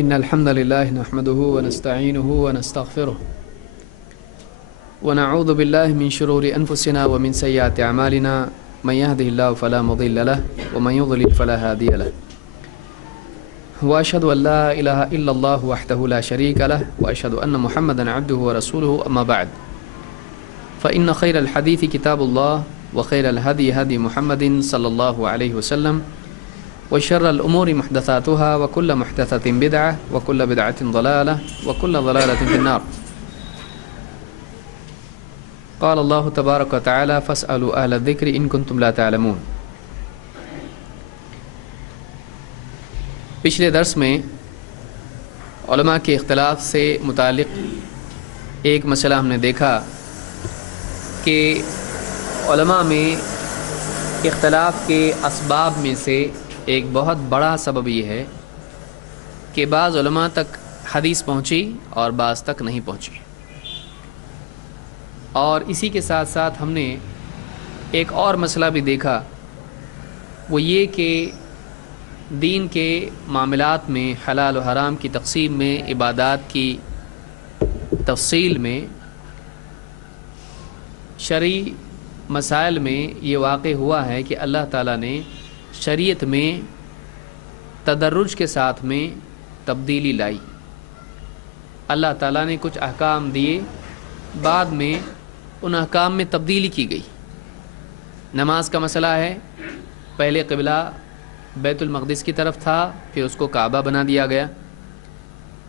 إن الحمد لله نحمده ونستعينه ونستغفره ونعوذ بالله من شرور أنفسنا ومن سيئات أعمالنا من يهده الله فلا مضل له ومن يضلل فلا هادي له وأشهد أن لا إله إلا الله وحده لا شريك له وأشهد أن محمدا عبده ورسوله أما بعد فإن خير الحديث كتاب الله وخير الهدي هدي محمد صلى الله عليه وسلم وشر الأمور محدثاتها وكل محدثة بدعة وكل بدعة ضلالة وكل ضلالة في النار قال الله تبارك وتعالى فاسألوا أهل الذكر إن كنتم لا تعلمون۔ پچھلے درس میں علماء کے اختلاف سے متعلق ایک مسئلہ ہم نے دیکھا کہ علماء میں اختلاف کے اسباب میں سے ایک بہت بڑا سبب یہ ہے کہ بعض علماء تک حدیث پہنچی اور بعض تک نہیں پہنچی، اور اسی کے ساتھ ساتھ ہم نے ایک اور مسئلہ بھی دیکھا، وہ یہ کہ دین کے معاملات میں حلال و حرام کی تقسیم میں، عبادات کی تفصیل میں، شرعی مسائل میں یہ واقع ہوا ہے کہ اللہ تعالیٰ نے شریعت میں تدرج کے ساتھ میں تبدیلی لائی۔ اللہ تعالیٰ نے کچھ احکام دیے، بعد میں ان احکام میں تبدیلی کی گئی۔ نماز کا مسئلہ ہے، پہلے قبلہ بیت المقدس کی طرف تھا، پھر اس کو کعبہ بنا دیا گیا۔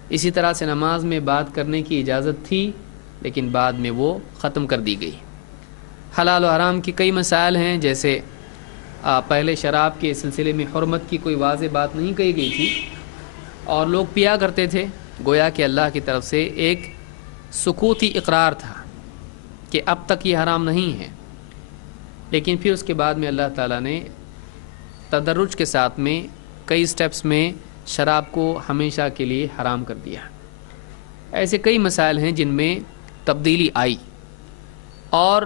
اسی طرح سے نماز میں بات کرنے کی اجازت تھی، لیکن بعد میں وہ ختم کر دی گئی۔ حلال و حرام کی کئی مسائل ہیں، جیسے پہلے شراب کے سلسلے میں حرمت کی کوئی واضح بات نہیں کہی گئی تھی اور لوگ پیا کرتے تھے، گویا کہ اللہ کی طرف سے ایک سکوتی اقرار تھا کہ اب تک یہ حرام نہیں ہے، لیکن پھر اس کے بعد میں اللہ تعالیٰ نے تدرج کے ساتھ میں کئی سٹیپس میں شراب کو ہمیشہ کے لیے حرام کر دیا۔ ایسے کئی مسائل ہیں جن میں تبدیلی آئی، اور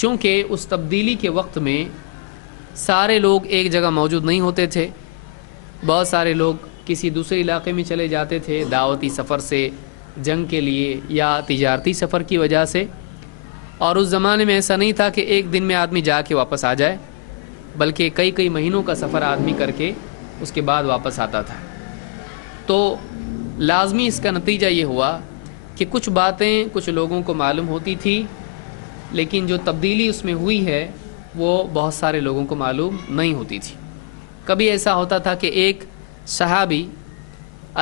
چونکہ اس تبدیلی کے وقت میں سارے لوگ ایک جگہ موجود نہیں ہوتے تھے، بہت سارے لوگ کسی دوسرے علاقے میں چلے جاتے تھے دعوتی سفر سے، جنگ کے لیے یا تجارتی سفر کی وجہ سے، اور اس زمانے میں ایسا نہیں تھا کہ ایک دن میں آدمی جا کے واپس آ جائے، بلکہ کئی کئی مہینوں کا سفر آدمی کر کے اس کے بعد واپس آتا تھا۔ تو لازمی اس کا نتیجہ یہ ہوا کہ کچھ باتیں کچھ لوگوں کو معلوم ہوتی تھی، لیکن جو تبدیلی اس میں ہوئی ہے وہ بہت سارے لوگوں کو معلوم نہیں ہوتی تھی۔ کبھی ایسا ہوتا تھا کہ ایک صحابی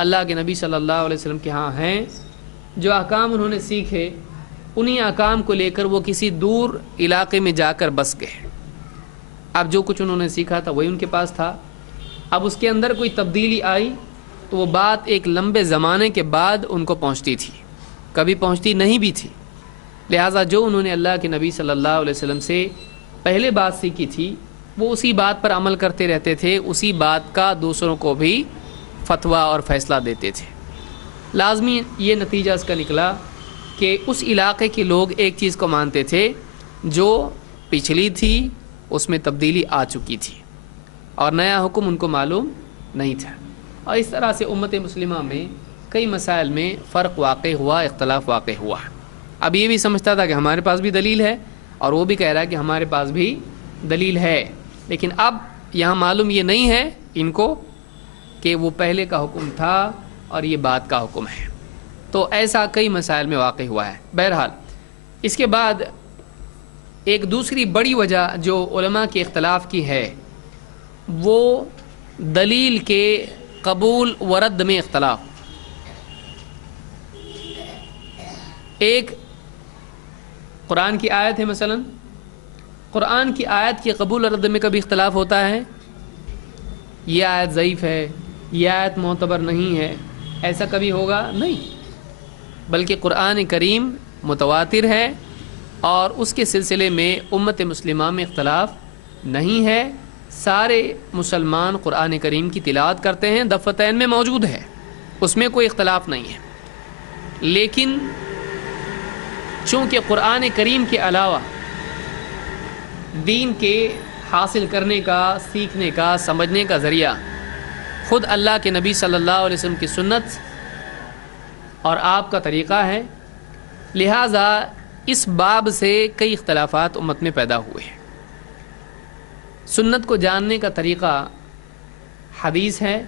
اللہ کے نبی صلی اللہ علیہ وسلم کے ہاں ہیں، جو احکام انہوں نے سیکھے، انہی احکام کو لے کر وہ کسی دور علاقے میں جا کر بس گئے۔ اب جو کچھ انہوں نے سیکھا تھا وہی ان کے پاس تھا، اب اس کے اندر کوئی تبدیلی آئی تو وہ بات ایک لمبے زمانے کے بعد ان کو پہنچتی تھی، کبھی پہنچتی نہیں بھی تھی۔ لہٰذا جو انہوں نے اللہ کے نبی صلی اللہ علیہ وسلم سے پہلے بات سیکھی تھی وہ اسی بات پر عمل کرتے رہتے تھے، اسی بات کا دوسروں کو بھی فتویٰ اور فیصلہ دیتے تھے۔ لازمی یہ نتیجہ اس کا نکلا کہ اس علاقے کے لوگ ایک چیز کو مانتے تھے جو پچھلی تھی اس میں تبدیلی آ چکی تھی، اور نیا حکم ان کو معلوم نہیں تھا، اور اس طرح سے امت مسلمہ میں کئی مسائل میں فرق واقع ہوا، اختلاف واقع ہوا۔ اب یہ بھی سمجھتا تھا کہ ہمارے پاس بھی دلیل ہے، اور وہ بھی کہہ رہا ہے کہ ہمارے پاس بھی دلیل ہے، لیکن اب یہاں معلوم یہ نہیں ہے ان کو کہ وہ پہلے کا حکم تھا اور یہ بعد کا حکم ہے۔ تو ایسا کئی مسائل میں واقع ہوا ہے۔ بہرحال اس کے بعد ایک دوسری بڑی وجہ جو علماء کے اختلاف کی ہے وہ دلیل کے قبول و رد میں اختلاف۔ ایک قرآن کی آیت ہے، مثلا قرآن کی آیت کے قبول و رد میں کبھی اختلاف ہوتا ہے، یہ آیت ضعیف ہے، یہ آیت معتبر نہیں ہے، ایسا کبھی ہوگا نہیں، بلکہ قرآن کریم متواتر ہے اور اس کے سلسلے میں امت مسلمہ میں اختلاف نہیں ہے۔ سارے مسلمان قرآن کریم کی تلاوت کرتے ہیں، دفتین میں موجود ہے، اس میں کوئی اختلاف نہیں ہے، لیکن چونکہ قرآن کریم کے علاوہ دین کے حاصل کرنے کا، سیکھنے کا، سمجھنے کا ذریعہ خود اللہ کے نبی صلی اللہ علیہ وسلم کی سنت اور آپ کا طریقہ ہے، لہٰذا اس باب سے کئی اختلافات امت میں پیدا ہوئے ہیں۔ سنت کو جاننے کا طریقہ حدیث ہے،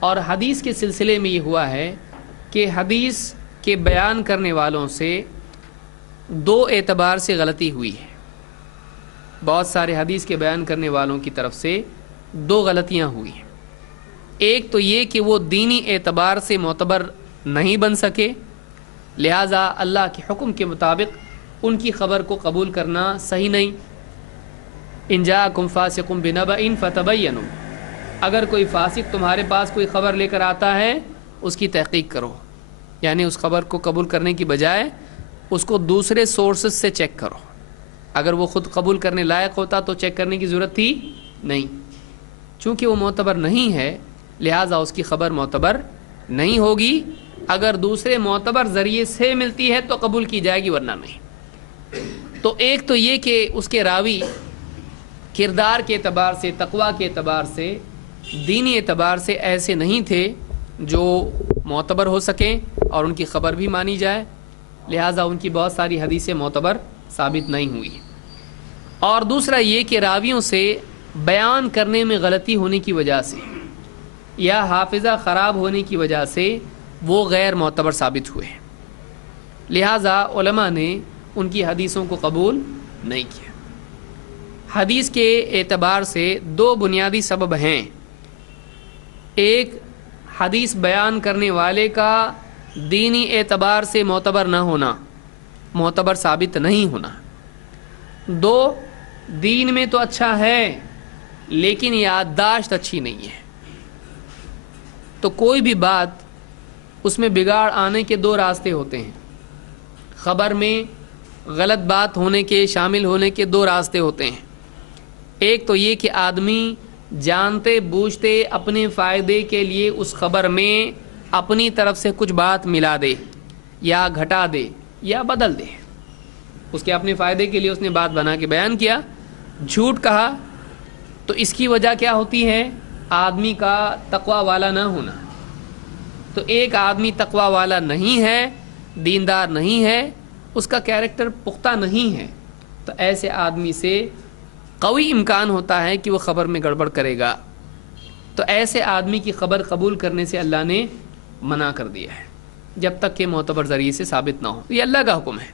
اور حدیث کے سلسلے میں یہ ہوا ہے کہ حدیث کے بیان کرنے والوں سے دو اعتبار سے غلطی ہوئی ہے۔ بہت سارے حدیث کے بیان کرنے والوں کی طرف سے دو غلطیاں ہوئی ہیں۔ ایک تو یہ کہ وہ دینی اعتبار سے معتبر نہیں بن سکے، لہٰذا اللہ کے حکم کے مطابق ان کی خبر کو قبول کرنا صحیح نہیں۔ ان جاءکم فاسق بنبأ فتبینوا، اگر کوئی فاسق تمہارے پاس کوئی خبر لے کر آتا ہے اس کی تحقیق کرو، یعنی اس خبر کو قبول کرنے کی بجائے اس کو دوسرے سورسز سے چیک کرو۔ اگر وہ خود قبول کرنے لائق ہوتا تو چیک کرنے کی ضرورت تھی نہیں، چونکہ وہ معتبر نہیں ہے لہٰذا اس کی خبر معتبر نہیں ہوگی۔ اگر دوسرے معتبر ذریعے سے ملتی ہے تو قبول کی جائے گی، ورنہ نہیں۔ تو ایک تو یہ کہ اس کے راوی کردار کے اعتبار سے، تقویٰ کے اعتبار سے، دینی اعتبار سے ایسے نہیں تھے جو معتبر ہو سکیں اور ان کی خبر بھی مانی جائے، لہٰذا ان کی بہت ساری حدیثیں معتبر ثابت نہیں ہوئی۔ اور دوسرا یہ کہ راویوں سے بیان کرنے میں غلطی ہونے کی وجہ سے یا حافظہ خراب ہونے کی وجہ سے وہ غیر معتبر ثابت ہوئے، لہٰذا علماء نے ان کی حدیثوں کو قبول نہیں کیا۔ حدیث کے اعتبار سے دو بنیادی سبب ہیں۔ ایک، حدیث بیان کرنے والے کا دینی اعتبار سے معتبر نہ ہونا، معتبر ثابت نہیں ہونا۔ دو، دین میں تو اچھا ہے لیکن یادداشت اچھی نہیں ہے۔ تو کوئی بھی بات اس میں بگاڑ آنے کے دو راستے ہوتے ہیں، خبر میں غلط بات ہونے کے، شامل ہونے کے دو راستے ہوتے ہیں۔ ایک تو یہ کہ آدمی جانتے بوجھتے اپنے فائدے کے لیے اس خبر میں اپنی طرف سے کچھ بات ملا دے یا گھٹا دے یا بدل دے، اس کے اپنے فائدے کے لیے اس نے بات بنا کے بیان کیا، جھوٹ کہا، تو اس کی وجہ کیا ہوتی ہے؟ آدمی کا تقویٰ والا نہ ہونا۔ تو ایک آدمی تقویٰ والا نہیں ہے، دیندار نہیں ہے، اس کا کیریکٹر پختہ نہیں ہے، تو ایسے آدمی سے قوی امکان ہوتا ہے کہ وہ خبر میں گڑبڑ کرے گا۔ تو ایسے آدمی کی خبر قبول کرنے سے اللہ نے منع کر دیا ہے جب تک کہ معتبر ذریعے سے ثابت نہ ہو۔ یہ اللہ کا حکم ہے۔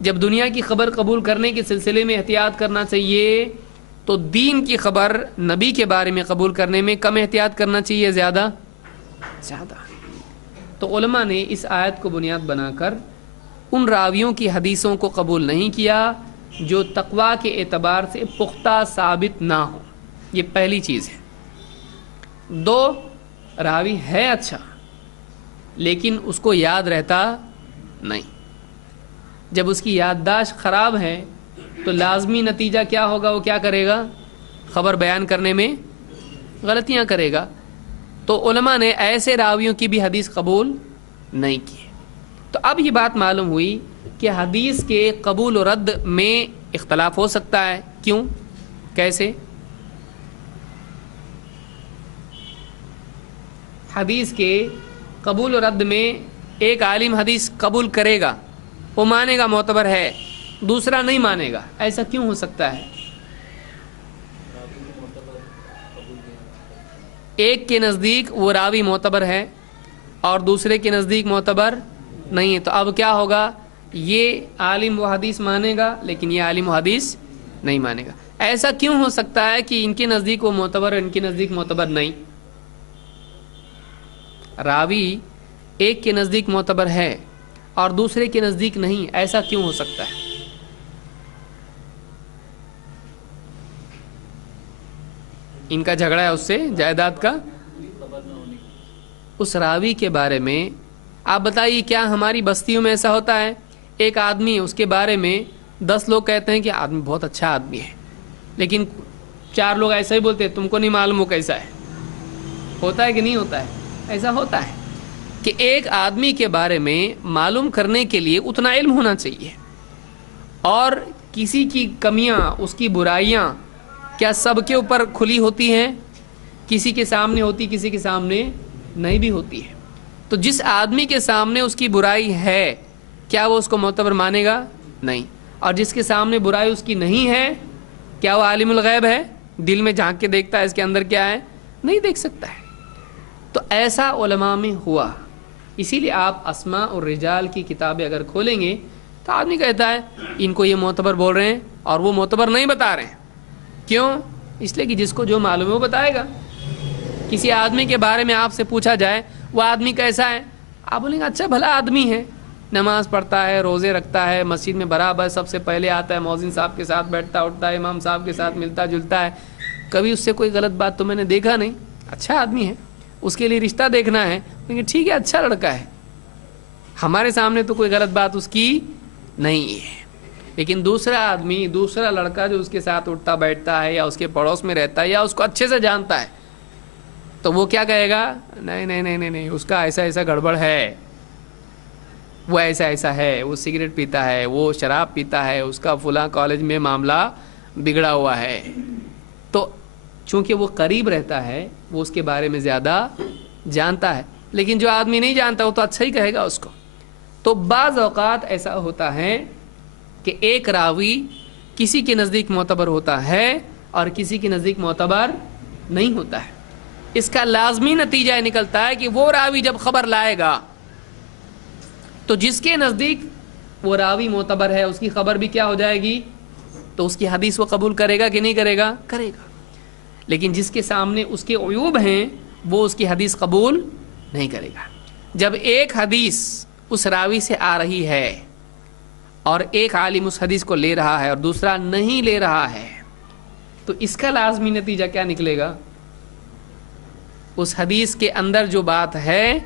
جب دنیا کی خبر قبول کرنے کے سلسلے میں احتیاط کرنا چاہیے تو دین کی خبر نبی کے بارے میں قبول کرنے میں کم احتیاط کرنا چاہیے، زیادہ۔ تو علماء نے اس آیت کو بنیاد بنا کر ان راویوں کی حدیثوں کو قبول نہیں کیا جو تقویٰ کے اعتبار سے پختہ ثابت نہ ہو۔ یہ پہلی چیز ہے۔ دو، راوی ہے اچھا لیکن اس کو یاد رہتا نہیں۔ جب اس کی یادداشت خراب ہے تو لازمی نتیجہ کیا ہوگا؟ وہ کیا کرے گا؟ خبر بیان کرنے میں غلطیاں کرے گا۔ تو علماء نے ایسے راویوں کی بھی حدیث قبول نہیں کی۔ تو اب یہ بات معلوم ہوئی کہ حدیث کے قبول و رد میں اختلاف ہو سکتا ہے۔ کیوں؟ کیسے؟ حدیث کے قبول و رد میں ایک عالم حدیث قبول کرے گا، وہ مانے گا معتبر ہے، دوسرا نہیں مانے گا۔ ایسا کیوں ہو سکتا ہے؟ ایک کے نزدیک وہ راوی معتبر ہے اور دوسرے کے نزدیک معتبر نہیں ہے، تو اب کیا ہوگا؟ یہ عالم و حدیث مانے گا لیکن یہ عالم و حدیث نہیں مانے گا۔ ایسا کیوں ہو سکتا ہے کہ ان کے نزدیک وہ معتبر اور ان کے نزدیک معتبر نہیں؟ راوی ایک کے نزدیک معتبر ہے اور دوسرے کے نزدیک نہیں، ایسا کیوں ہو سکتا ہے؟ ان کا جھگڑا ہے اس سے جائیداد کا، اس راوی کے بارے میں۔ آپ بتائیے کیا ہماری بستیوں میں ایسا ہوتا ہے؟ ایک آدمی، اس کے بارے میں 10 لوگ کہتے ہیں کہ آدمی بہت اچھا آدمی ہے، لیکن 4 لوگ ایسا ہی بولتے ہیں تم کو نہیں معلوم وہ کیسا ہے۔ ہوتا ہے کہ نہیں ہوتا ہے؟ ایسا ہوتا ہے کہ ایک آدمی کے بارے میں معلوم کرنے کے لیے اتنا علم ہونا چاہیے، اور کسی کی کمیاں، اس کی برائیاں کیا سب کے اوپر کھلی ہوتی ہیں؟ کسی کے سامنے ہوتی کسی کے سامنے نہیں بھی ہوتی ہے. تو جس آدمی کے سامنے اس کی برائی ہے کیا وہ اس کو معتبر مانے گا؟ نہیں. اور جس کے سامنے برائی اس کی نہیں ہے کیا وہ عالم الغیب ہے؟ دل میں جھانک کے دیکھتا ہے اس کے اندر کیا ہے؟ نہیں دیکھ سکتا ہے. تو ایسا علماء میں ہوا. اسی لیے آپ اسماء الرجال کی کتابیں اگر کھولیں گے تو آدمی کہتا ہے ان کو یہ معتبر بول رہے ہیں اور وہ معتبر نہیں بتا رہے ہیں. کیوں؟ اس لیے کہ جس کو جو معلوم ہے وہ بتائے گا. کسی آدمی کے بارے میں آپ سے پوچھا جائے وہ آدمی کیسا ہے، آپ بولیں گے اچھا بھلا آدمی ہے، نماز پڑھتا ہے، روزے رکھتا ہے، مسجد میں برابر سب سے پہلے آتا ہے، مؤذن صاحب کے ساتھ بیٹھتا اٹھتا ہے، امام صاحب کے ساتھ ملتا جلتا ہے، کبھی اس سے کوئی غلط بات تو میں نے دیکھا نہیں، اچھا آدمی ہے. اس کے لیے رشتہ دیکھنا ہے لیکن ٹھیک ہے اچھا لڑکا ہے، ہمارے سامنے تو کوئی غلط بات اس کی نہیں ہے. لیکن دوسرا آدمی، دوسرا لڑکا جو اس کے ساتھ اٹھتا بیٹھتا ہے یا اس کے پڑوس میں رہتا ہے یا اس کو اچھے سے جانتا ہے تو وہ کیا کہے گا؟ نہیں نہیں نہیں نہیں نہیں، اس کا ایسا ایسا گڑبڑ ہے، وہ ایسا ایسا ہے، وہ سگریٹ پیتا ہے، وہ شراب پیتا ہے، اس کا فلاں کالج میں معاملہ بگڑا ہوا ہے. تو چونکہ وہ قریب رہتا ہے وہ اس کے بارے میں زیادہ جانتا ہے. لیکن جو آدمی نہیں جانتا وہ تو اچھا ہی کہے گا اس کو. تو بعض اوقات ایسا ہوتا ہے کہ ایک راوی کسی کے نزدیک معتبر ہوتا ہے اور کسی کے نزدیک معتبر نہیں ہوتا ہے. اس کا لازمی نتیجہ نکلتا ہے کہ وہ راوی جب خبر لائے گا تو جس کے نزدیک وہ راوی معتبر ہے اس کی خبر بھی کیا ہو جائے گی؟ تو اس کی حدیث وہ قبول کرے گا کہ نہیں کرے گا؟ کرے گا. لیکن جس کے سامنے اس کے عیوب ہیں وہ اس کی حدیث قبول نہیں کرے گا. جب ایک حدیث اس راوی سے آ رہی ہے اور ایک عالم اس حدیث کو لے رہا ہے اور دوسرا نہیں لے رہا ہے تو اس کا لازمی نتیجہ کیا نکلے گا؟ اس حدیث کے اندر جو بات ہے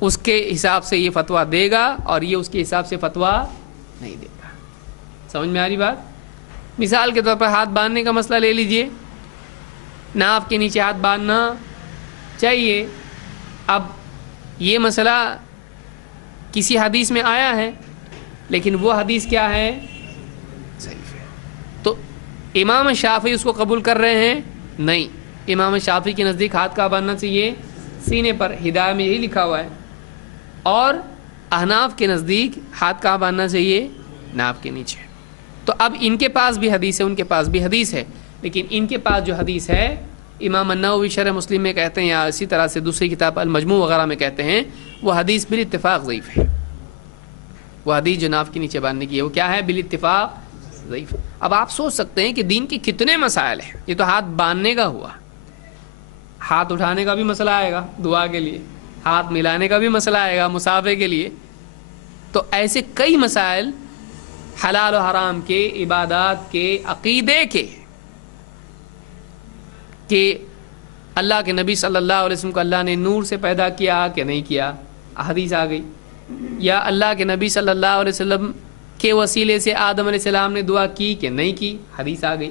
اس کے حساب سے یہ فتویٰ دے گا اور یہ اس کے حساب سے فتویٰ نہیں دے گا. سمجھ میں آ رہی بات؟ مثال کے طور پر ہاتھ باندھنے کا مسئلہ لے لیجئے. ناف کے نیچے ہاتھ باندھنا چاہیے. اب یہ مسئلہ کسی حدیث میں آیا ہے لیکن وہ حدیث کیا ہے؟ ضعیف ہے. تو امام شافعی اس کو قبول کر رہے ہیں؟ نہیں. امام شافعی کے نزدیک ہاتھ کہاں باندھنا چاہیے؟ سینے پر. ہدایہ میں یہی لکھا ہوا ہے. اور احناف کے نزدیک ہاتھ کہاں باندھنا چاہیے؟ ناف کے نیچے. تو اب ان کے پاس بھی حدیث ہے ان کے پاس بھی حدیث ہے لیکن ان کے پاس جو حدیث ہے امام النووی شرح مسلم میں کہتے ہیں یا اسی طرح سے دوسری کتاب المجموع وغیرہ میں کہتے ہیں وہ حدیث بالاتفاق ضعیف ہے. وہ حدیث جو ناف کے نیچے باندھنے کی ہے وہ کیا ہے؟ بالاتفاق ضعیف. اب آپ سوچ سکتے ہیں کہ دین کے کتنے مسائل ہیں. یہ تو ہاتھ باندھنے کا ہوا، ہاتھ اٹھانے کا بھی مسئلہ آئے گا دعا کے لیے، ہاتھ ملانے کا بھی مسئلہ آئے گا مسافے کے لیے. تو ایسے کئی مسائل حلال و حرام کے، عبادات کے، عقیدے کے، کہ اللہ کے نبی صلی اللہ علیہ وسلم کو اللہ نے نور سے پیدا کیا کہ نہیں کیا، حدیث آ گئی. یا اللہ کے نبی صلی اللہ علیہ وسلم کے وسیلے سے آدم علیہ السلام نے دعا کی کہ نہیں کی، حدیث آ گئی.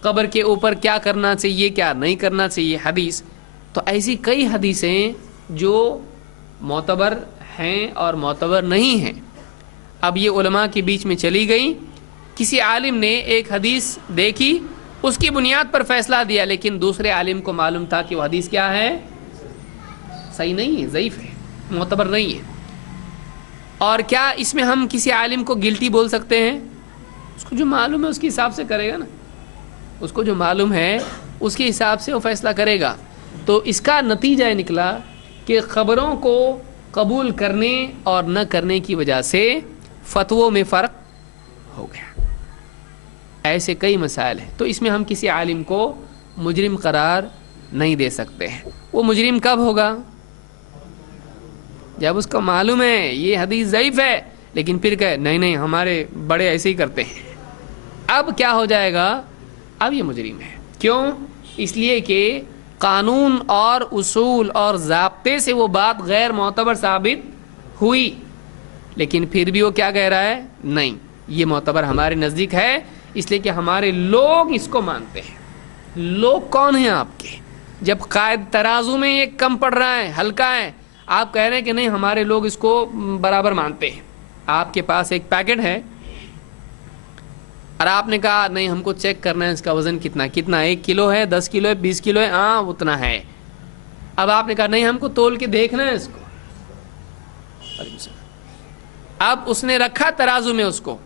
قبر کے اوپر کیا کرنا چاہیے کیا نہیں کرنا چاہیے، حدیث. تو ایسی کئی حدیثیں جو معتبر ہیں اور معتبر نہیں ہیں. اب یہ علماء کے بیچ میں چلی گئی. کسی عالم نے ایک حدیث دیکھی اس کی بنیاد پر فیصلہ دیا لیکن دوسرے عالم کو معلوم تھا کہ وہ حدیث کیا ہے؟ صحیح نہیں ہے، ضعیف ہے، معتبر نہیں ہے. اور کیا اس میں ہم کسی عالم کو گلٹی بول سکتے ہیں؟ اس کو جو معلوم ہے اس کے حساب سے کرے گا نا. اس کو جو معلوم ہے اس کے حساب سے وہ فیصلہ کرے گا. تو اس کا نتیجہ نکلا کہ خبروں کو قبول کرنے اور نہ کرنے کی وجہ سے فتووں میں فرق ہو گیا. ایسے کئی مسائل ہیں. تو اس میں ہم کسی عالم کو مجرم قرار نہیں دے سکتے ہیں. وہ مجرم کب ہوگا؟ جب اس کو معلوم ہے یہ حدیث ضعیف ہے لیکن پھر کہے نہیں نہیں ہمارے بڑے ایسے ہی کرتے ہیں. اب کیا ہو جائے گا؟ اب یہ مجرم ہے. کیوں؟ اس لیے کہ قانون اور اصول اور ضابطے سے وہ بات غیر معتبر ثابت ہوئی لیکن پھر بھی وہ کیا کہہ رہا ہے؟ نہیں یہ معتبر ہمارے نزدیک ہے اس لیے کہ ہمارے لوگ اس کو مانتے ہیں. لوگ کون ہیں آپ کے؟ جب قائد ترازو میں یہ کم پڑ رہا ہے، ہلکا ہے، آپ کہہ رہے ہیں کہ نہیں ہمارے لوگ اس کو برابر مانتے ہیں. آپ کے پاس ایک پیکٹ ہے اور آپ نے کہا نہیں ہم کو چیک کرنا ہے اس کا وزن کتنا 1 کلو ہے 10 کلو ہے 20 کلو ہے، ہاں اتنا ہے. اب آپ نے کہا نہیں ہم کو تول کے دیکھنا ہے اس کو. اب اس نے رکھا ترازو میں اس کو،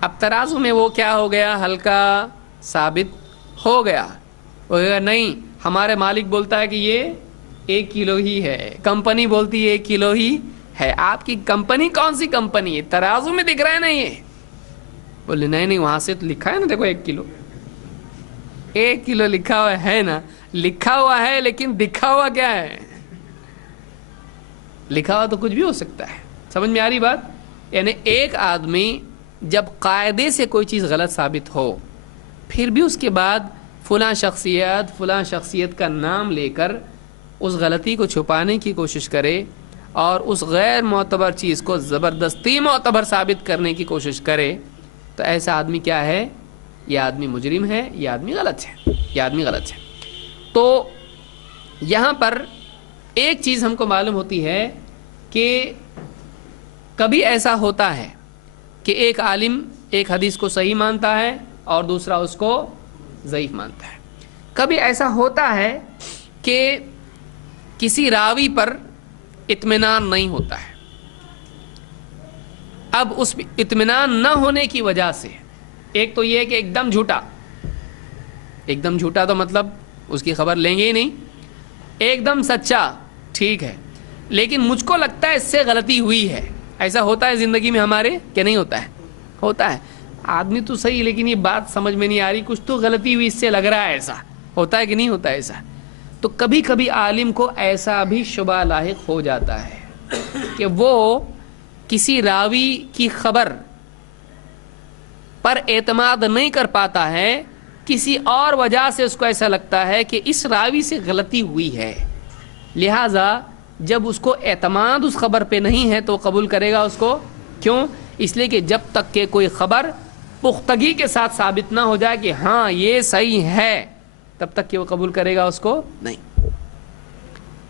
اب ترازو میں وہ کیا ہو گیا، ہلکا ثابت ہو گیا. وہ کہا نہیں ہمارے مالک بولتا ہے کہ یہ 1 کلو ہی ہے، کمپنی بولتی ہے 1 کلو ہی ہے. آپ کی کمپنی کون سی کمپنی ہے، ترازو میں دکھ رہا ہے نا یہ. بولے نہیں وہاں سے تو لکھا ہے نا، دیکھو 1 کلو 1 کلو لکھا ہوا ہے نا، لکھا ہوا ہے لیکن دکھا ہوا کیا ہے، لکھا ہوا تو کچھ بھی ہو سکتا ہے. سمجھ میں آ رہی بات؟ یعنی ایک آدمی جب قاعدے سے کوئی چیز غلط ثابت ہو، پھر بھی اس کے بعد فلاں شخصیت کا نام لے کر اس غلطی کو چھپانے کی کوشش کرے اور اس غیر معتبر چیز کو زبردستی معتبر ثابت کرنے کی کوشش کرے، تو ایسا آدمی کیا ہے، یہ آدمی مجرم ہے، یہ آدمی غلط ہے. تو یہاں پر ایک چیز ہم کو معلوم ہوتی ہے کہ کبھی ایسا ہوتا ہے کہ ایک عالم ایک حدیث کو صحیح مانتا ہے اور دوسرا اس کو ضعیف مانتا ہے. کبھی ایسا ہوتا ہے کہ کسی راوی پر اطمینان نہیں ہوتا ہے. اب اس اطمینان نہ ہونے کی وجہ سے ایک تو یہ ہے کہ ایک دم جھوٹا تو مطلب اس کی خبر لیں گے ہی نہیں، ایک دم سچا ٹھیک ہے لیکن مجھ کو لگتا ہے اس سے غلطی ہوئی ہے. ایسا ہوتا ہے زندگی میں ہمارے کہ نہیں ہوتا ہے؟ ہوتا ہے. آدمی تو صحیح لیکن یہ بات سمجھ میں نہیں آ رہی، کچھ تو غلطی ہوئی، اس سے لگ رہا ہے ایسا. ہوتا ہے کہ نہیں ہوتا ایسا؟ تو کبھی کبھی عالم کو ایسا بھی شبہ لاحق ہو جاتا ہے کہ وہ کسی راوی کی خبر پر اعتماد نہیں کر پاتا ہے، کسی اور وجہ سے اس کو ایسا لگتا ہے کہ اس راوی سے غلطی ہوئی ہے، لہٰذا جب اس کو اعتماد اس خبر پہ نہیں ہے تو قبول کرے گا اس کو. کیوں؟ اس لیے کہ جب تک کہ کوئی خبر پختگی کے ساتھ ثابت نہ ہو جائے کہ ہاں یہ صحیح ہے، تب تک کہ وہ قبول کرے گا اس کو نہیں.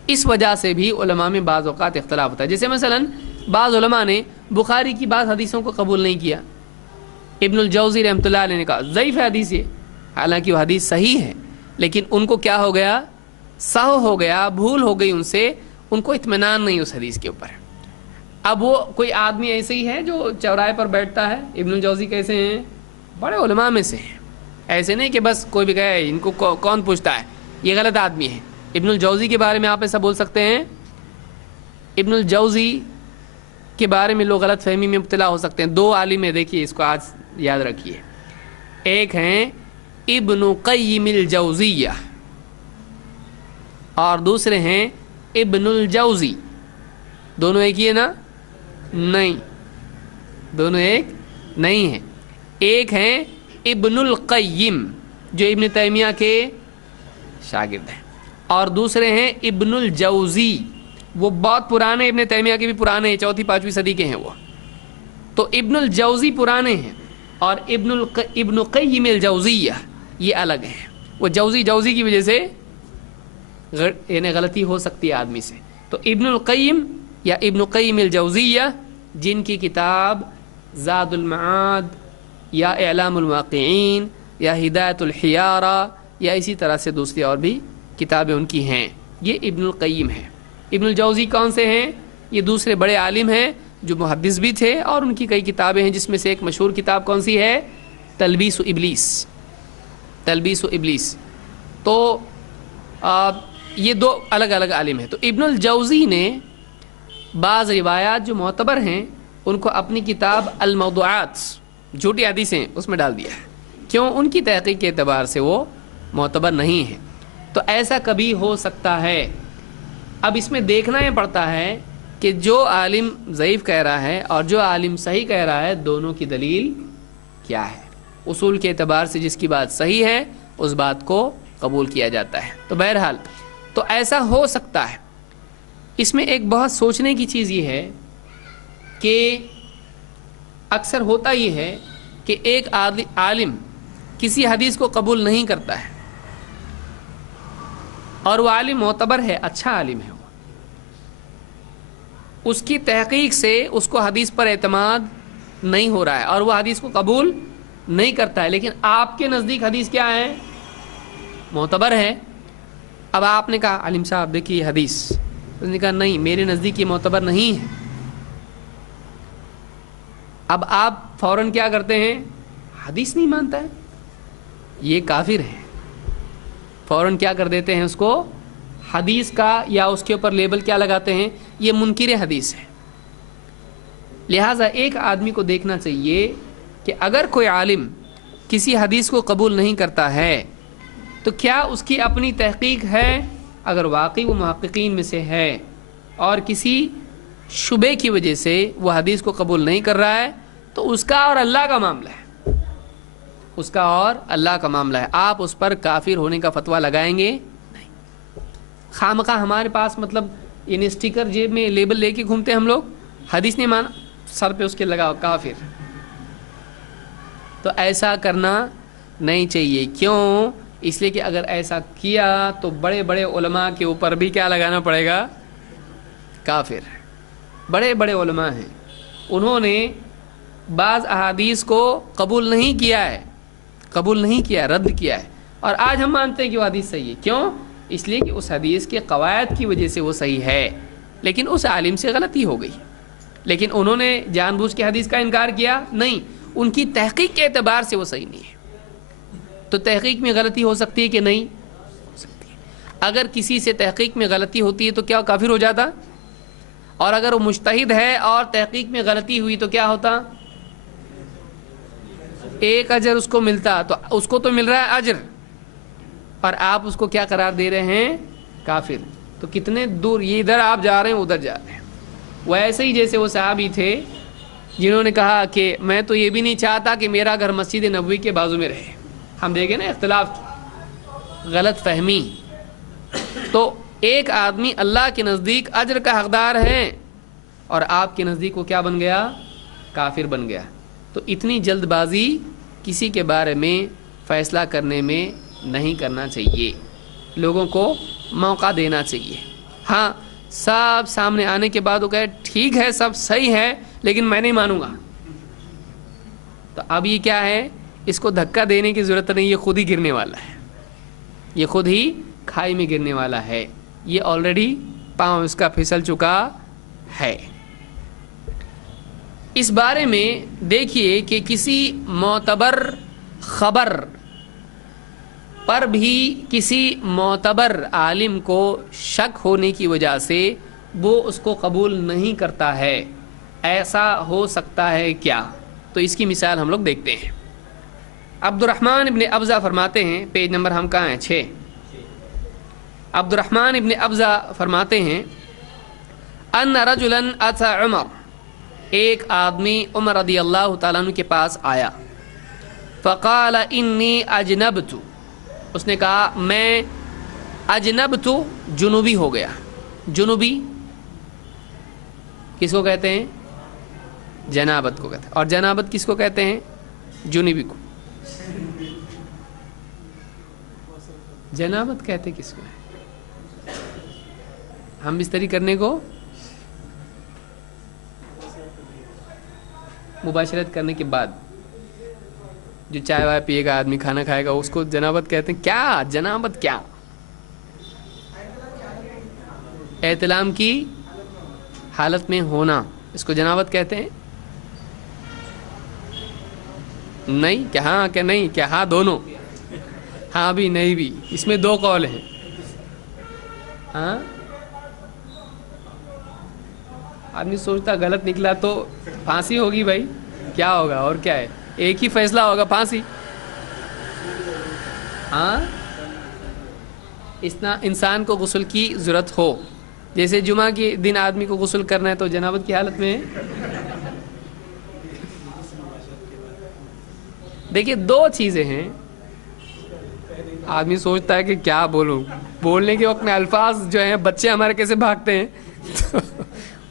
اس وجہ سے بھی علماء میں بعض اوقات اختلاف ہوتا ہے. جیسے مثلا بعض علماء نے بخاری کی بعض حدیثوں کو قبول نہیں کیا. ابن الجوزی رحمۃ اللہ علیہ نے کہا ضعیف حدیث ہے، حالانکہ وہ حدیث صحیح ہے لیکن ان کو کیا ہو گیا، سہو ہو گیا، بھول ہو گئی ان سے، ان کو اطمینان نہیں اس حدیث کے اوپر. اب وہ کوئی آدمی ایسے ہی ہے جو چوراہے پر بیٹھتا ہے. ابن الجوزی کیسے ہیں؟ بڑے علماء میں سے ہیں، ایسے نہیں کہ بس کوئی بھی کہے ان کو کون پوچھتا ہے، یہ غلط آدمی ہے. ابن الجوزی کے بارے میں آپ ایسا بول سکتے ہیں؟ ابن الجوزی کے بارے میں لوگ غلط فہمی میں مبتلا ہو سکتے ہیں. 2 عالم ہیں، دیکھیے اس کو آج یاد رکھیے. ایک ہیں ابن قیم الجوزیہ اور دوسرے ہیں ابن الجوزی. دونوں ایک ہی ہے نا؟ نہیں، دونوں ایک نہیں ہیں. ایک ہیں ابن القیم جو ابن تیمیہ کے شاگرد ہیں، اور دوسرے ہیں ابن الجوزی، وہ بہت پرانے، ابن تیمیہ کے بھی پرانے ہیں، 4ویں 5ویں صدی کے ہیں وہ. تو ابن الجوزی پرانے ہیں اور ابن قیم الجوزیہ یہ الگ ہیں. وہ جوزی کی وجہ سے یعنی غلطی ہو سکتی ہے آدمی سے. تو ابن القیم یا ابن قیم الجوزیہ جن کی کتاب زاد المعاد یا اعلام الواقعین یا ہدایت الحیارہ یا اسی طرح سے دوسری اور بھی کتابیں ان کی ہیں، یہ ابن القیم ہیں. ابن الجوزی کون سے ہیں؟ یہ دوسرے بڑے عالم ہیں جو محدث بھی تھے، اور ان کی کئی کتابیں ہیں جس میں سے ایک مشہور کتاب کون سی ہے؟ تلبیس و ابلیس. تو یہ 2 الگ الگ عالم ہیں. تو ابن الجوزی نے بعض روایات جو معتبر ہیں ان کو اپنی کتاب الموضوعات، جھوٹی حدیثیں، اس میں ڈال دیا ہے. کیوں؟ ان کی تحقیق کے اعتبار سے وہ معتبر نہیں ہیں. تو ایسا کبھی ہو سکتا ہے. اب اس میں دیکھنا یہ پڑتا ہے کہ جو عالم ضعیف کہہ رہا ہے اور جو عالم صحیح کہہ رہا ہے دونوں کی دلیل کیا ہے. اصول کے اعتبار سے جس کی بات صحیح ہے اس بات کو قبول کیا جاتا ہے. تو بہرحال تو ایسا ہو سکتا ہے. اس میں ایک بہت سوچنے کی چیز یہ ہے کہ اکثر ہوتا یہ ہے کہ ایک عالم کسی حدیث کو قبول نہیں کرتا ہے اور وہ عالم معتبر ہے، اچھا عالم ہے، اس کی تحقیق سے اس کو حدیث پر اعتماد نہیں ہو رہا ہے اور وہ حدیث کو قبول نہیں کرتا ہے، لیکن آپ کے نزدیک حدیث کیا ہے؟ معتبر ہے۔ اب آپ نے کہا عالم صاحب دیکھیے یہ حدیث، اس نے کہا نہیں میرے نزدیک یہ معتبر نہیں ہے۔ اب آپ فوراً کیا کرتے ہیں؟ حدیث نہیں مانتا ہے، یہ کافر ہے، فوراً کیا کر دیتے ہیں اس کو؟ حدیث کا یا اس کے اوپر لیبل کیا لگاتے ہیں؟ یہ منکر حدیث ہے۔ لہٰذا ایک آدمی کو دیکھنا چاہیے کہ اگر کوئی عالم کسی حدیث کو قبول نہیں کرتا ہے تو کیا اس کی اپنی تحقیق ہے؟ اگر واقعی وہ محققین میں سے ہے اور کسی شبے کی وجہ سے وہ حدیث کو قبول نہیں کر رہا ہے تو اس کا اور اللہ کا معاملہ ہے، اس کا اور اللہ کا معاملہ ہے، آپ اس پر کافر ہونے کا فتویٰ لگائیں گے نہیں۔ خامخواہ ہمارے پاس مطلب ان اسٹیکر جیب میں لیبل لے کے گھومتے ہیں ہم لوگ، حدیث نہیں مانا سر پہ اس کے لگاؤ کافر، تو ایسا کرنا نہیں چاہیے۔ کیوں؟ اس لیے کہ اگر ایسا کیا تو بڑے بڑے علماء کے اوپر بھی کیا لگانا پڑے گا؟ کافر۔ بڑے بڑے علماء ہیں، انہوں نے بعض احادیث کو قبول نہیں کیا ہے، قبول نہیں کیا، رد کیا ہے، اور آج ہم مانتے ہیں کہ وہ حدیث صحیح ہے۔ کیوں؟ اس لیے کہ اس حدیث کے قواعد کی وجہ سے وہ صحیح ہے، لیکن اس عالم سے غلطی ہو گئی، لیکن انہوں نے جان بوجھ کے حدیث کا انکار کیا نہیں، ان کی تحقیق کے اعتبار سے وہ صحیح نہیں ہے۔ تو تحقیق میں غلطی ہو سکتی ہے کہ نہیں؟ ہو سکتی ہے۔ اگر کسی سے تحقیق میں غلطی ہوتی ہے تو کیا وہ کافر ہو جاتا؟ اور اگر وہ مجتہد ہے اور تحقیق میں غلطی ہوئی تو کیا ہوتا؟ ایک اجر اس کو ملتا، تو اس کو تو مل رہا ہے اجر، اور آپ اس کو کیا قرار دے رہے ہیں؟ کافر۔ تو کتنے دور، یہ ادھر آپ جا رہے ہیں ادھر جا رہے ہیں۔ وہ ایسے ہی جیسے وہ صحابی تھے جنہوں نے کہا کہ میں تو یہ بھی نہیں چاہتا کہ میرا گھر مسجد نبوی کے بازو میں رہے۔ ہم دیکھیں نا اختلاف کی غلط فہمی۔ تو ایک آدمی اللہ کے نزدیک اجر کا حقدار ہے اور آپ کے نزدیک وہ کیا بن گیا؟ کافر بن گیا۔ تو اتنی جلد بازی کسی کے بارے میں فیصلہ کرنے میں نہیں کرنا چاہیے، لوگوں کو موقع دینا چاہیے۔ ہاں سب سامنے آنے کے بعد وہ کہے ٹھیک ہے سب صحیح ہے لیکن میں نہیں مانوں گا، تو اب یہ کیا ہے؟ اس کو دھکا دینے کی ضرورت نہیں، یہ خود ہی گرنے والا ہے، یہ خود ہی کھائی میں گرنے والا ہے، یہ آلریڈی پاؤں اس کا پھسل چکا ہے۔ اس بارے میں دیکھیے کہ کسی معتبر خبر پر بھی کسی معتبر عالم کو شک ہونے کی وجہ سے وہ اس کو قبول نہیں کرتا ہے، ایسا ہو سکتا ہے کیا؟ تو اس کی مثال ہم لوگ دیکھتے ہیں۔ عبد الرحمن ابن ابزہ فرماتے ہیں، پیج نمبر ہم کہاں ہیں؟ 6۔ عبد الرحمن ابن ابزہ فرماتے ہیں ان رجلا اتى عمر، ایک آدمی عمر رضی اللہ تعالیٰ عنہ کے پاس آیا، فقال انی اجنبت، اس نے کہا میں اجنبت، جنوبی ہو گیا۔ جنوبی کس کو کہتے ہیں؟ جنابت کو کہتے ہیں، اور جنابت کس کو کہتے ہیں؟ جنوبی کو۔ جنابت کہتے کس کو ہے؟ ہم بستری کرنے کو، مباشرت کرنے کے بعد جو چائے وائے پیے گا آدمی، کھانا کھائے گا، اس کو جنابت کہتے ہیں۔ کیا جنابت؟ کیا احتلام کی حالت میں ہونا، اس کو جنابت کہتے ہیں؟ نہیں کہ ہاں کہ نہیں کہ ہاں دونوں، ہاں بھی نہیں بھی، اس میں دو قول ہیں۔ ہاں آدمی سوچتا غلط نکلا تو پھانسی ہوگی، بھائی کیا ہوگا اور کیا ہے، ایک ہی فیصلہ ہوگا، پھانسی۔ ہاں انسان کو غسل کی ضرورت ہو، جیسے جمعہ کے دن آدمی کو غسل کرنا ہے تو جنابت کی حالت میں دیکھیے دو چیزیں ہیں۔ آدمی سوچتا ہے کہ کیا بولوں، بولنے کے وقت میں الفاظ جو ہیں، بچے ہمارے کیسے بھاگتے ہیں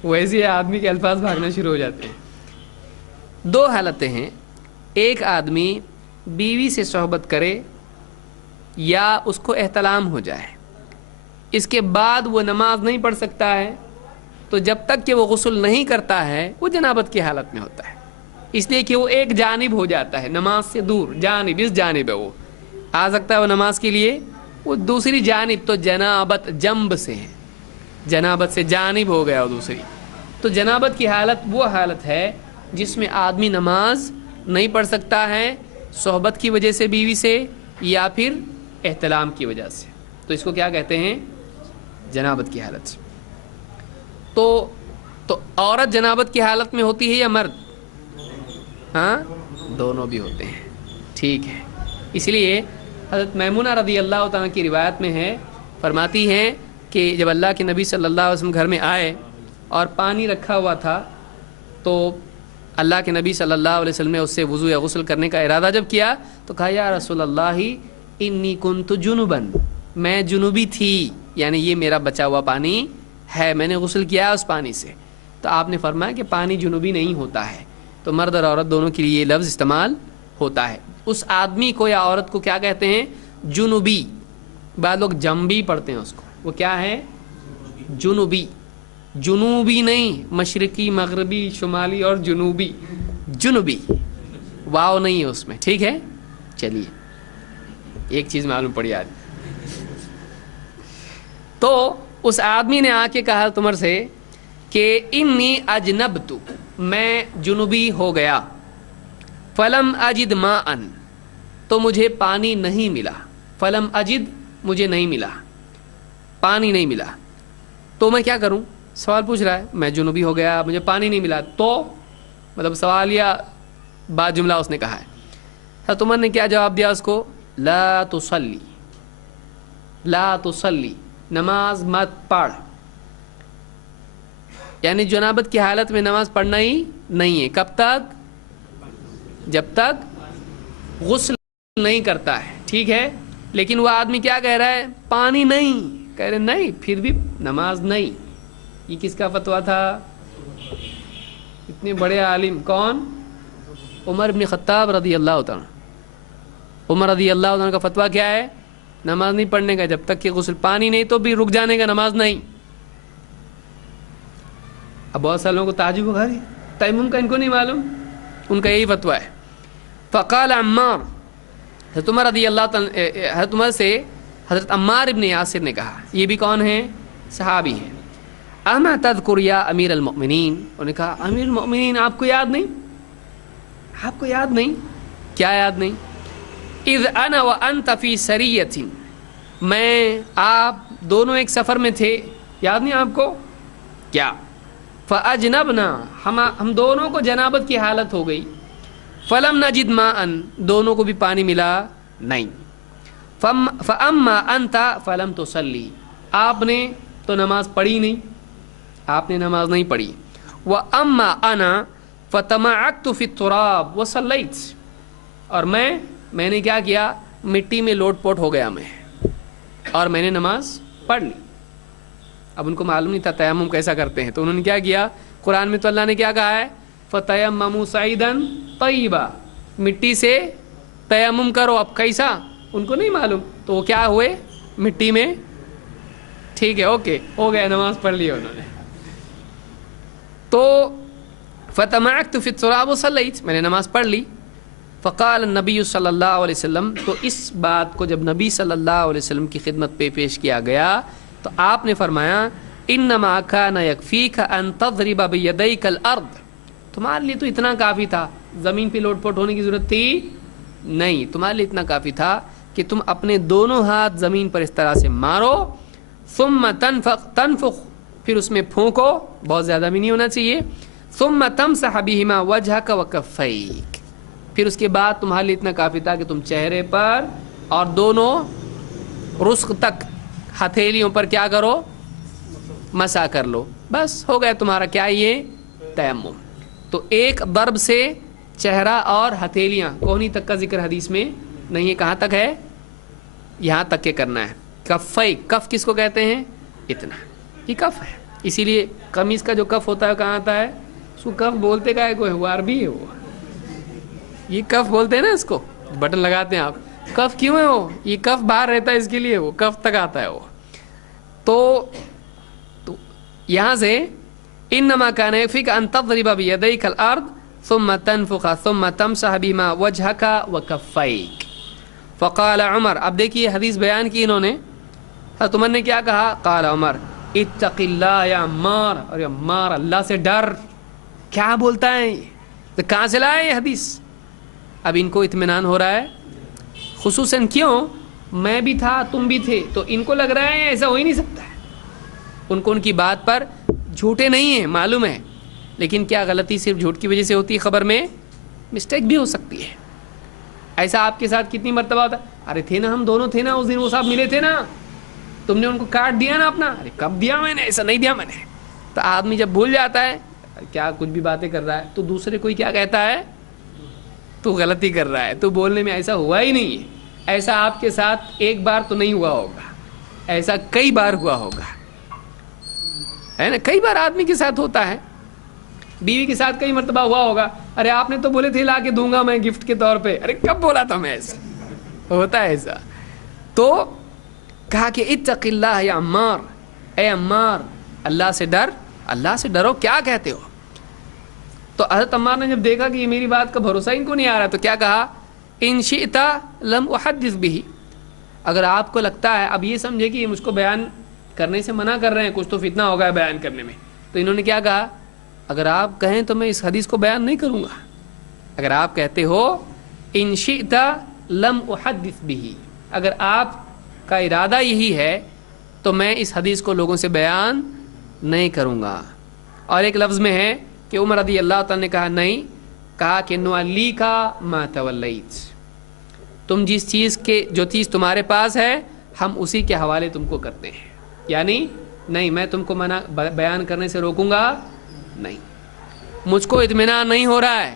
ویسے ہی آدمی کے الفاظ بھاگنا شروع ہو جاتے ہیں۔ دو حالتیں ہیں، ایک آدمی بیوی سے صحبت کرے یا اس کو احتلام ہو جائے، اس کے بعد وہ نماز نہیں پڑھ سکتا ہے، تو جب تک کہ وہ غسل نہیں کرتا ہے وہ جنابت کی حالت میں ہوتا ہے۔ اس لیے کہ وہ ایک جانب ہو جاتا ہے نماز سے دور، جانب اس جانب ہے، وہ آ سکتا ہے وہ نماز کے لیے، وہ دوسری جانب تو جنابت جنب سے ہے، جنابت سے جانب ہو گیا وہ دوسری. تو جنابت کی حالت وہ حالت ہے جس میں آدمی نماز نہیں پڑھ سکتا ہے صحبت کی وجہ سے بیوی سے یا پھر احتلام کی وجہ سے. تو اس کو کیا کہتے ہیں؟ جنابت کی حالت. تو عورت جنابت کی حالت میں ہوتی ہے یا مرد؟ ہاں دونوں بھی ہوتے ہیں. ٹھیک ہے. اس لیے حضرت میمونہ رضی اللہ تعالیٰ کی روایت میں ہے، فرماتی ہیں کہ جب اللہ کے نبی صلی اللہ علیہ وسلم گھر میں آئے اور پانی رکھا ہوا تھا تو اللہ کے نبی صلی اللہ علیہ وسلم نے اس سے وضو یا غسل کرنے کا ارادہ جب کیا تو کہا یا رسول اللہ انی کنت جنباً، میں جنوبی تھی، یعنی یہ میرا بچا ہوا پانی ہے، میں نے غسل کیا اس پانی سے. تو آپ نے فرمایا کہ پانی جنوبی نہیں ہوتا ہے. تو مرد اور عورت دونوں کے لیے یہ لفظ استعمال ہوتا ہے. اس آدمی کو یا عورت کو کیا کہتے ہیں؟ جنوبی. بعض لوگ جنبی پڑھتے ہیں اس کو، وہ کیا ہے؟ جنوبی. جنوبی نہیں، مشرقی مغربی شمالی اور جنوبی، جنوبی واو نہیں ہے اس میں. ٹھیک ہے. چلیے ایک چیز معلوم پڑی آج. تو اس آدمی نے آ کے کہا عمر سے کہ انی اجنبت، میں جنوبی ہو گیا، فلم اجد ماء، تو مجھے پانی نہیں ملا. فلم اجد مجھے نہیں ملا، پانی نہیں ملا، تو میں کیا کروں؟ سوال پوچھ رہا ہے، میں جنوبی ہو گیا مجھے پانی نہیں ملا، تو مطلب سوال یا بات جملہ اس نے کہا ہے. حضرت عمر نے کیا جواب دیا اس کو؟ لا تصلی، لا تصلی، نماز مت پڑھ. یعنی جنابت کی حالت میں نماز پڑھنا ہی نہیں ہے. کب تک؟ جب تک غسل نہیں کرتا ہے. ٹھیک ہے. لیکن وہ آدمی کیا کہہ رہا ہے؟ پانی نہیں. کہہ رہے نہیں پھر بھی نماز نہیں. یہ کس کا فتویٰ تھا؟ اتنے بڑے عالم. کون؟ عمر بن خطاب رضی اللہ تعالیٰ. عمر رضی اللہ عنہ کا فتویٰ کیا ہے؟ نماز نہیں پڑھنے کا جب تک کہ غسل، پانی نہیں تو بھی رک جانے کا، نماز نہیں. اب بہت سارے لوگوں کو تعجب ہوگا، تیمم کا ان کو نہیں معلوم، ان کا یہی فتویٰ ہے. فقال عمار، حضرت عمر رضی اللہ تعالیٰ، حضرت عمر سے حضرت عمار ابن یاسر نے کہا، یہ بھی کون ہیں؟ صحابی ہیں. اما تذکر یا امیر المؤمنین، انہوں نے کہا امیر المؤمنین آپ کو یاد نہیں؟ آپ کو یاد نہیں؟ کیا یاد نہیں؟ اذ انا وانت فی سریۃ، میں آپ دونوں ایک سفر میں تھے، یاد نہیں آپ کو؟ کیا؟ فاجنبنا، ہم دونوں کو جنابت کی حالت ہو گئی. فلم نجد ماء، دونوں کو بھی پانی ملا نہیں. فاما انت فلم تصلی، آپ نے تو نماز پڑھی نہیں، آپ نے نماز نہیں پڑھی. واما انا فتمعکت فی التراب وصلیت، اور میں نے کیا کیا؟ مٹی میں لوٹ پوٹ ہو گیا میں، اور میں نے نماز پڑھ لی. اب ان کو معلوم نہیں تھا تیمم کیسا کرتے ہیں، تو انہوں نے کیا کیا؟ قرآن میں تو اللہ نے کیا کہا ہے؟ فَتَيَمَّمُوا صَعِيدًا طَيِّبًا، مٹی سے تیمم کرو. اب کیسا ان کو نہیں معلوم، تو وہ کیا ہوئے؟ مٹی میں. ٹھیک ہے، اوکے، ہو گیا، نماز پڑھ لی انہوں نے. تو فَتَمَعَكْتُ فِي التُّرَابِ وَصَلَّيْتُ، میں نے نماز پڑھ لی. فقال النبی صلی اللہ علیہ وسلم، تو اس بات کو جب نبی صلی اللہ علیہ وسلم کی خدمت پہ پیش کیا گیا تو آپ نے فرمایا انما کان یکفیک ان تضرب بیدیک الارض، تمہارے لیے تو اتنا کافی تھا، زمین پہ لوٹ پوٹ ہونے کی ضرورت تھی نہیں، تمہارے لیے اتنا کافی تھا کہ تم اپنے دونوں ہاتھ زمین پر اس طرح سے مارو، ثم تنفخ، پھر اس میں پھونکو، بہت زیادہ بھی نہیں ہونا چاہیے، ثم تمسح بہما وجہک وکفیک، پھر اس کے بعد تمہارے لیے اتنا کافی تھا کہ تم چہرے پر اور دونوں رسغ تک ہتھیلیوں پر کیا کرو؟ مسح کر لو، بس ہو گیا تمہارا کیا یہ تیمم. تو ایک ضرب سے چہرہ اور ہتھیلیاں، کوہنی تک کا ذکر حدیث میں نہیں ہے، کہاں تک ہے؟ یہاں تک کے کرنا ہے. کفئی، کف کس کو کہتے ہیں؟ اتنا، یہ کف ہے. اسی لیے قمیص کا جو کف ہوتا ہے کہاں آتا ہے؟ اس کو کف بولتے کا ہے، کوئی وہ عربی ہے، وہ یہ کف بولتے ہیں نا، اس کو بٹن لگاتے ہیں آپ. کف کیوں ہے؟ وہ یہ کف باہر رہتا ہے، اس کے لیے وہ کف تک آتا ہے وہ. تو یہاں سے انما کان یکفیک ان تضرب بیدیک الارض ثم تنفخ ثم تمسح بما وجهك وكفيك فقال عمر. اب دیکھیے حدیث بیان کی انہوں نے. حضرت عمر نے کیا کہا؟ قال عمر اتق اللہ یا عمار، اور عمار اللہ سے ڈر. کیا بولتا ہے یہ؟ تو کہاں سے لائے یہ حدیث؟ اب ان کو اطمینان ہو رہا ہے، خصوصاً کیوں؟ میں بھی تھا، تم بھی تھے، تو ان کو لگ رہا ہے ایسا ہو ہی نہیں سکتا ہے. ان کو ان کی بات پر جھوٹے نہیں ہیں معلوم ہے، لیکن کیا غلطی صرف جھوٹ کی وجہ سے ہوتی ہے؟ خبر میں مسٹیک بھی ہو سکتی ہے. ایسا آپ کے ساتھ کتنی مرتبہ ہوتا ہے؟ ارے تھے نا، ہم دونوں تھے نا اس دن، وہ صاحب ملے تھے نا، تم نے ان کو کاٹ دیا نا اپنا. ارے کب دیا میں نے؟ ایسا نہیں دیا میں نے. تو آدمی جب بھول جاتا ہے کیا کچھ بھی باتیں کر رہا ہے، تو دوسرے کوئی کیا کہتا ہے؟ تو غلطی کر رہا ہے، تو بولنے میں ایسا ہوا ہی نہیں ہے. ایسا آپ کے ساتھ ایک بار تو نہیں ہوا ہوگا، ایسا کئی بار ہوا ہوگا، ہے نا؟ کئی بار آدمی کے ساتھ ہوتا ہے. بیوی کے ساتھ کئی مرتبہ ہوا ہوگا. ارے آپ نے تو بولے تھے لا کے دوں گا میں گفٹ کے طور پہ. ارے کب بولا تھا میں؟ ایسا ہوتا ہے ایسا. تو کہا کہ اتق اللہ یا عمار، اے عمار اللہ سے ڈر، اللہ سے ڈرو. کیا کہتے ہو؟ تو حضرت عمار نے جب دیکھا کہ یہ میری بات کا بھروسہ ان کو نہیں آ رہا، تو کیا کہا؟ ان شئت لم احدث به. اگر آپ کو لگتا ہے، اب یہ سمجھے کہ یہ مجھ کو بیان کرنے سے منع کر رہے ہیں، کچھ تو فتنہ ہوگا بیان کرنے میں، تو انہوں نے کیا کہا؟ اگر آپ کہیں تو میں اس حدیث کو بیان نہیں کروں گا. اگر آپ کہتے ہو ان شئت لم احدث به، اگر آپ کا ارادہ یہی ہے تو میں اس حدیث کو لوگوں سے بیان نہیں کروں گا. اور ایک لفظ میں ہے کہ عمر رضی اللہ تعالیٰ نے کہا نہیں، کہا کہ نولیک ما تولیت، تم جس چیز کے، جو چیز تمہارے پاس ہے ہم اسی کے حوالے تم کو کرتے ہیں. یعنی نہیں، میں تم کو منع بیان کرنے سے روکوں گا نہیں. مجھ کو اطمینان نہیں ہو رہا ہے،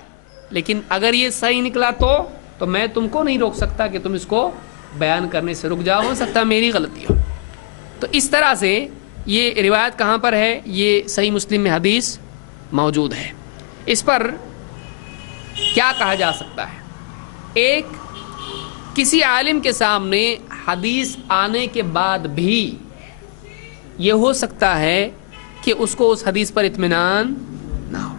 لیکن اگر یہ صحیح نکلا تو میں تم کو نہیں روک سکتا کہ تم اس کو بیان کرنے سے رک جاؤ، ہو سکتا ہے میری غلطی ہو. تو اس طرح سے یہ روایت کہاں پر ہے؟ یہ صحیح مسلم میں حدیث موجود ہے. اس پر کیا کہا جا سکتا ہے؟ ایک، کسی عالم کے سامنے حدیث آنے کے بعد بھی یہ ہو سکتا ہے کہ اس کو اس حدیث پر اطمینان نہ ہو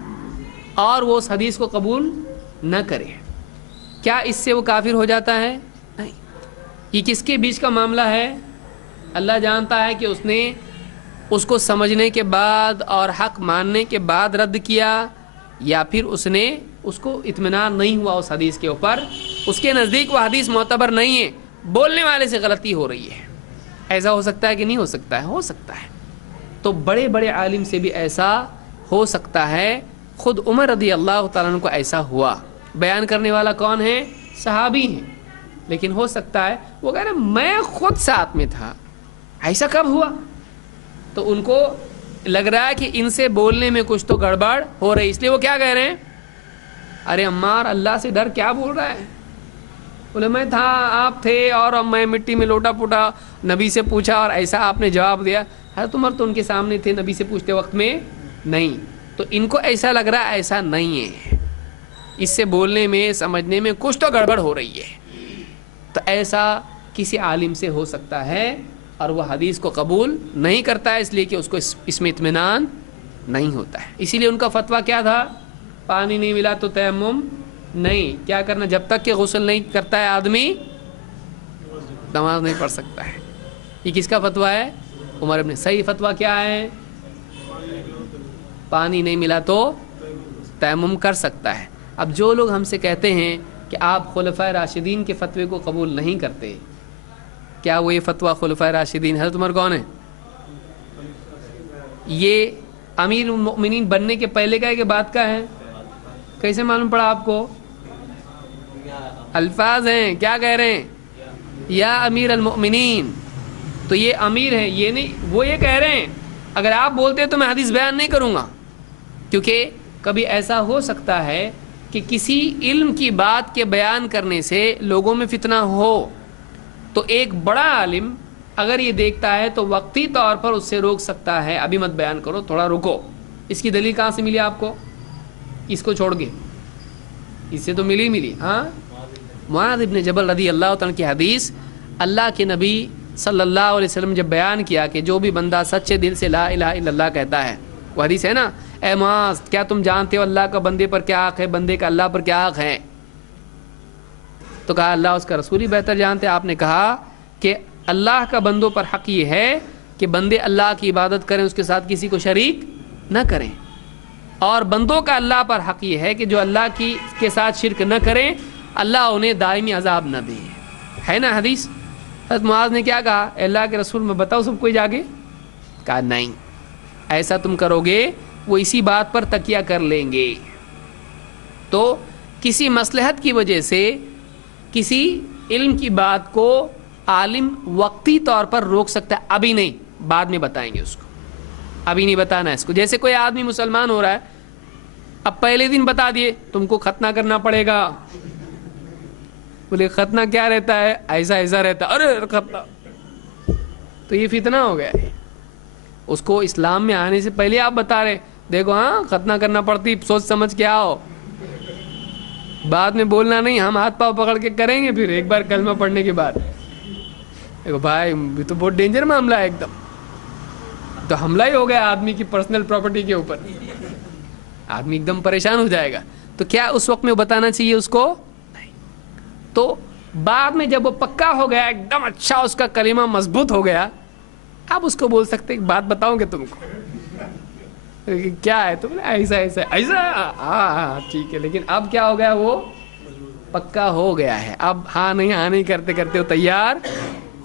اور وہ اس حدیث کو قبول نہ کرے. کیا اس سے وہ کافر ہو جاتا ہے؟ نہیں. یہ کس کے بیچ کا معاملہ ہے؟ اللہ جانتا ہے کہ اس نے اس کو سمجھنے کے بعد اور حق ماننے کے بعد رد کیا، یا پھر اس نے اس کو اطمینان نہیں ہوا اس حدیث کے اوپر، اس کے نزدیک وہ حدیث معتبر نہیں ہے، بولنے والے سے غلطی ہو رہی ہے. ایسا ہو سکتا ہے کہ نہیں ہو سکتا ہے؟ ہو سکتا ہے. تو بڑے بڑے عالم سے بھی ایسا ہو سکتا ہے. خود عمر رضی اللہ تعالیٰ عنہ کو ایسا ہوا. بیان کرنے والا کون ہے؟ صحابی ہیں، لیکن ہو سکتا ہے وہ کہہ رہے میں خود ساتھ میں تھا، ایسا کب ہوا؟ تو ان کو لگ رہا ہے کہ ان سے بولنے میں کچھ تو گڑبڑ ہو رہی، اس لیے وہ کیا کہہ رہے ہیں؟ ارے عمار اللہ سے ڈر، کیا بول رہا ہے؟ بولے میں تھا، آپ تھے، اور میں مٹی میں لوٹا پوٹا نبی سے پوچھا اور ایسا آپ نے جواب دیا. حضرت عمر تو ان کے سامنے تھے نبی سے پوچھتے وقت میں نہیں. تو ان کو ایسا لگ رہا ہے ایسا نہیں ہے، اس سے بولنے میں سمجھنے میں کچھ تو گڑبڑ ہو رہی ہے. تو ایسا کسی عالم سے ہو سکتا ہے اور وہ حدیث کو قبول نہیں کرتا ہے، اس لیے کہ اس کو اس میں اطمینان نہیں ہوتا ہے. اسی لیے ان کا فتویٰ کیا تھا؟ پانی نہیں ملا تو تیمم نہیں. کیا کرنا؟ جب تک کہ غسل نہیں کرتا ہے آدمی نماز نہیں پڑھ سکتا ہے. یہ کس کا فتویٰ ہے؟ عمر ابن. صحیح فتویٰ کیا ہے؟ پانی نہیں ملا تو تیمم کر سکتا ہے. اب جو لوگ ہم سے کہتے ہیں کہ آپ خلفائے راشدین کے فتوے کو قبول نہیں کرتے، کیا وہ یہ فتویٰ خلفائے راشدین حضرت عمر کون ہے؟ یہ امیر المؤمنین بننے کے پہلے کا ہے کہ بعد کا ہے؟ کیسے معلوم پڑا آپ کو؟ الفاظ ہیں، کیا کہہ رہے ہیں؟ یا امیر المؤمنین. تو یہ امیر ہیں، یہ نہیں، وہ یہ کہہ رہے ہیں اگر آپ بولتے تو میں حدیث بیان نہیں کروں گا. کیونکہ کبھی ایسا ہو سکتا ہے کہ کسی علم کی بات کے بیان کرنے سے لوگوں میں فتنہ ہو، تو ایک بڑا عالم اگر یہ دیکھتا ہے تو وقتی طور پر اس سے روک سکتا ہے، ابھی مت بیان کرو، تھوڑا رکو. اس کی دلیل کہاں سے ملی آپ کو؟ اس کو چھوڑ کے اس سے تو ملی. ہاں، معاذ ابن جبل رضی اللہ تعالیٰ کی حدیث، اللہ کے نبی صلی اللہ علیہ وسلم جب بیان کیا کہ جو بھی بندہ سچے دل سے لا الہ الا اللہ کہتا ہے وہ حدیث ہے نا، اے معاذ کیا تم جانتے ہو اللہ کا بندے پر کیا حق ہے، بندے کا اللہ پر کیا حق ہے؟ تو کہا اللہ اس کا رسول ہی بہتر جانتے. آپ نے کہا کہ اللہ کا بندوں پر حق یہ ہے کہ بندے اللہ کی عبادت کریں، اس کے ساتھ کسی کو شریک نہ کریں، اور بندوں کا اللہ پر حق یہ ہے کہ جو اللہ کے ساتھ شرک نہ کریں، اللہ انہیں دائمی عذاب نہ دے. ہے نا حدیث؟ حضرت معاذ نے کیا کہا، اے اللہ کے رسول میں بتاؤ سب کو جا کے؟ کہا نہیں، ایسا تم کرو گے وہ اسی بات پر تکیہ کر لیں گے. تو کسی مصلحت کی وجہ سے کسی علم کی بات کو عالم وقتی طور پر روک سکتا ہے، ابھی نہیں، بعد میں بتائیں گے اس کو، ابھی نہیں بتانا ہے اس کو. جیسے کوئی آدمی مسلمان ہو رہا ہے، اب پہلے دن بتا دیے تم کو ختنہ کرنا پڑے گا. بولے ختنہ کیا رہتا ہے؟ ایسا ایسا رہتا ہے. ارے ختنہ تو یہ فتنہ ہو گیا ہے. اس کو اسلام میں آنے سے پہلے آپ بتا رہے دیکھو ہاں ختنہ کرنا پڑتی، سوچ سمجھ کے آؤ، بعد میں بولنا نہیں ہم ہاتھ پاؤں پکڑ کے کریں گے. پھر ایک بار کلمہ پڑھنے کے بعد دیکھو بھائی یہ تو بہت ڈینجر معاملہ ہے، ایک دم تو حملہ ہی ہو گیا آدمی کی پرسنل پراپرٹی کے اوپر، آدمی ایک دم پریشان ہو جائے گا. تو کیا اس وقت میں بتانا چاہیے اس کو؟ نہیں. تو بعد میں جب وہ پکا ہو گیا، ایک دم اچھا اس کا کلمہ مضبوط ہو گیا، اب اس کو بول سکتے ایک بات بتاؤں گے تم کو، کیا ہے؟ تو ایسا ایسا ایسا، ہاں ٹھیک ہے. لیکن اب کیا ہو گیا، وہ پکا ہو گیا ہے. اب ہاں نہیں کرتے کرتے وہ تیار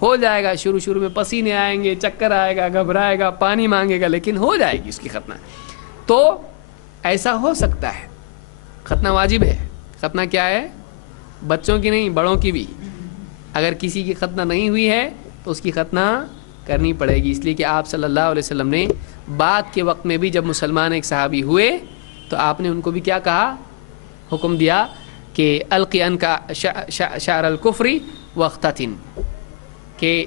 ہو جائے گا. شروع میں پسینے آئیں گے، چکر آئے گا، گھبرائے گا، پانی مانگے گا، لیکن ہو جائے گی اس کی ختنہ. تو ایسا ہو سکتا ہے. ختنہ واجب ہے. ختنہ کیا ہے؟ بچوں کی نہیں، بڑوں کی بھی. اگر کسی کی ختنہ نہیں ہوئی ہے تو اس کی ختنہ کرنی پڑے گی. اس لیے کہ آپ صلی اللہ علیہ وسلم نے بعد کے وقت میں بھی جب مسلمان ایک صحابی ہوئے تو آپ نے ان کو بھی کیا کہا؟ حکم دیا کہ القی عنک شعر الکفر واختتن، کہ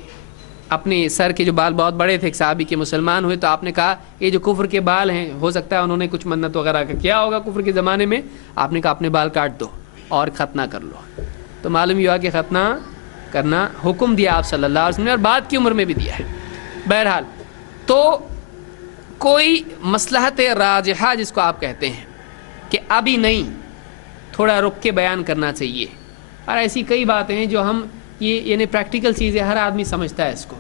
اپنے سر کے جو بال بہت بڑے تھے، ایک صحابی کے مسلمان ہوئے تو آپ نے کہا یہ جو کفر کے بال ہیں، ہو سکتا ہے انہوں نے کچھ منت وغیرہ کا کیا ہوگا کفر کے زمانے میں، آپ نے کہا اپنے بال کاٹ دو اور ختنہ کر لو. تو معلوم یہ ہوا کہ ختنہ کرنا حکم دیا آپ صلی اللہ علیہ وسلم نے، اور بعد کی عمر میں بھی دیا ہے. بہرحال تو کوئی مصلحت راجحہ جس کو آپ کہتے ہیں کہ ابھی نہیں، تھوڑا رک کے بیان کرنا چاہیے. اور ایسی کئی باتیں ہیں جو ہم یہ یعنی پریکٹیکل چیزیں ہر آدمی سمجھتا ہے اس کو،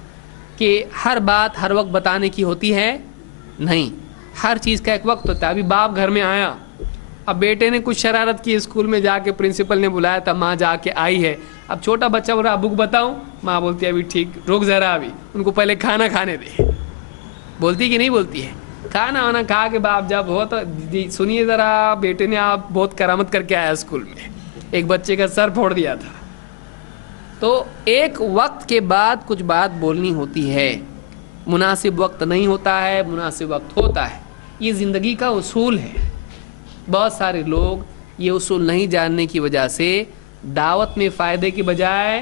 کہ ہر بات ہر وقت بتانے کی ہوتی ہے نہیں. ہر چیز کا ایک وقت ہوتا ہے. ابھی باپ گھر میں آیا، اب بیٹے نے کچھ شرارت کی، اسکول میں جا کے پرنسپل نے بلایا تھا، ماں جا کے آئی ہے. اب چھوٹا بچہ بول رہا ابو کو بتاؤں، ماں بولتی ہے ابھی ٹھیک رک ذرا، ابھی ان کو پہلے کھانا کھانے دے. بولتی کہ نہیں بولتی ہے؟ کھانا وانا کھا کے باپ جب ہو تو سنیے ذرا، بیٹے نے آپ بہت کرامت کر کے آیا اسکول میں، ایک بچے کا سر پھوڑ دیا تھا. تو ایک وقت کے بعد کچھ بات بولنی ہوتی ہے. مناسب وقت نہیں ہوتا ہے، مناسب وقت ہوتا ہے. یہ زندگی کا اصول ہے. بہت سارے لوگ یہ اصول نہیں جاننے کی وجہ سے دعوت میں فائدے کی بجائے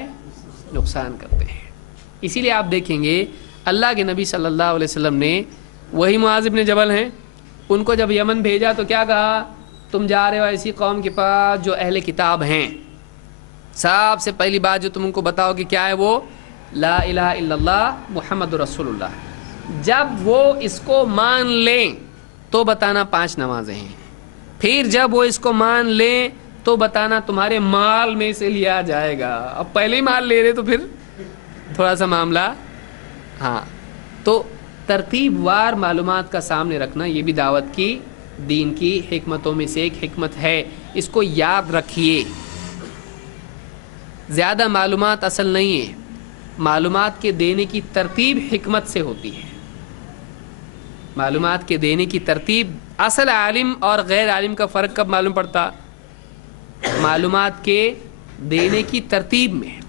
نقصان کرتے ہیں. اسی لیے آپ دیکھیں گے اللہ کے نبی صلی اللہ علیہ وسلم نے، وہی معاذ بن جبل ہیں، ان کو جب یمن بھیجا تو کیا کہا؟ تم جا رہے ہو ایسی قوم کے پاس جو اہل کتاب ہیں، سب سے پہلی بات جو تم ان کو بتاؤ کہ کیا ہے، وہ لا الہ الا اللہ محمد رسول اللہ. جب وہ اس کو مان لیں تو بتانا 5 نمازیں ہیں. پھر جب وہ اس کو مان لیں تو بتانا تمہارے مال میں سے لیا جائے گا. اب پہلے ہی مال لے رہے تو پھر تھوڑا سا معاملہ. ہاں تو ترتیب وار معلومات کا سامنے رکھنا یہ بھی دعوت کی، دین کی حکمتوں میں سے ایک حکمت ہے. اس کو یاد رکھیے. زیادہ معلومات اصل نہیں ہے، معلومات کے دینے کی ترتیب حکمت سے ہوتی ہے. معلومات کے دینے کی ترتیب، اصل عالم اور غیر عالم کا فرق کب معلوم پڑتا؟ معلومات کے دینے کی ترتیب میں.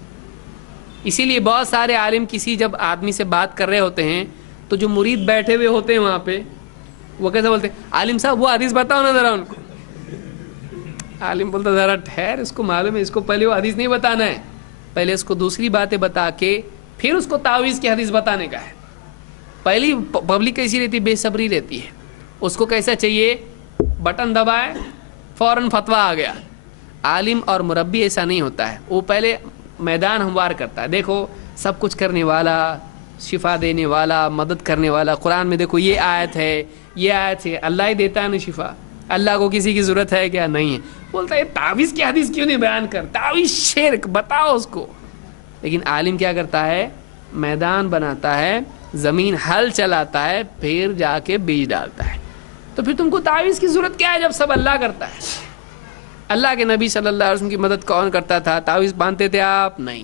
اسی لیے بہت سارے عالم کسی جب آدمی سے بات کر رہے ہوتے ہیں تو جو مرید بیٹھے ہوئے ہوتے ہیں وہاں پہ، وہ کیسے بولتے ہیں؟ عالم صاحب وہ حدیث بتاؤ نا ذرا ان کو. عالم بولتا ذرا ٹھہر، اس کو معلوم ہے، اس کو پہلے وہ حدیث نہیں بتانا ہے، پہلے اس کو دوسری باتیں بتا کے پھر اس کو تعویذ کی حدیث بتانے کا ہے. پہلی پبلک کیسی رہتی؟ بے صبری رہتی ہے. اس کو کیسا چاہیے؟ بٹن دبائے فوراً فتویٰ آ گیا. عالم اور مربی ایسا نہیں ہوتا ہے، وہ پہلے میدان ہموار کرتا ہے. دیکھو سب کچھ کرنے والا، شفا دینے والا، مدد کرنے والا. قرآن میں دیکھو یہ آیت ہے، یہ آیت ہے، اللہ ہی دیتا ہے نا شفا. اللہ کو کسی کی ضرورت ہے کیا؟ نہیں ہے. بولتا ہے تعویذ کی حدیث کیوں نہیں بیان کر؟ تعویذ شرک، بتاؤ اس کو. لیکن عالم کیا کرتا ہے؟ میدان بناتا ہے، زمین ہل چلاتا ہے، پھر جا کے بیج ڈالتا ہے. تو پھر تم کو تعویذ کی ضرورت کیا ہے جب سب اللہ کرتا ہے؟ اللہ کے نبی صلی اللہ علیہ وسلم کی مدد کون کرتا تھا؟ تعویذ باندھتے تھے آپ؟ نہیں.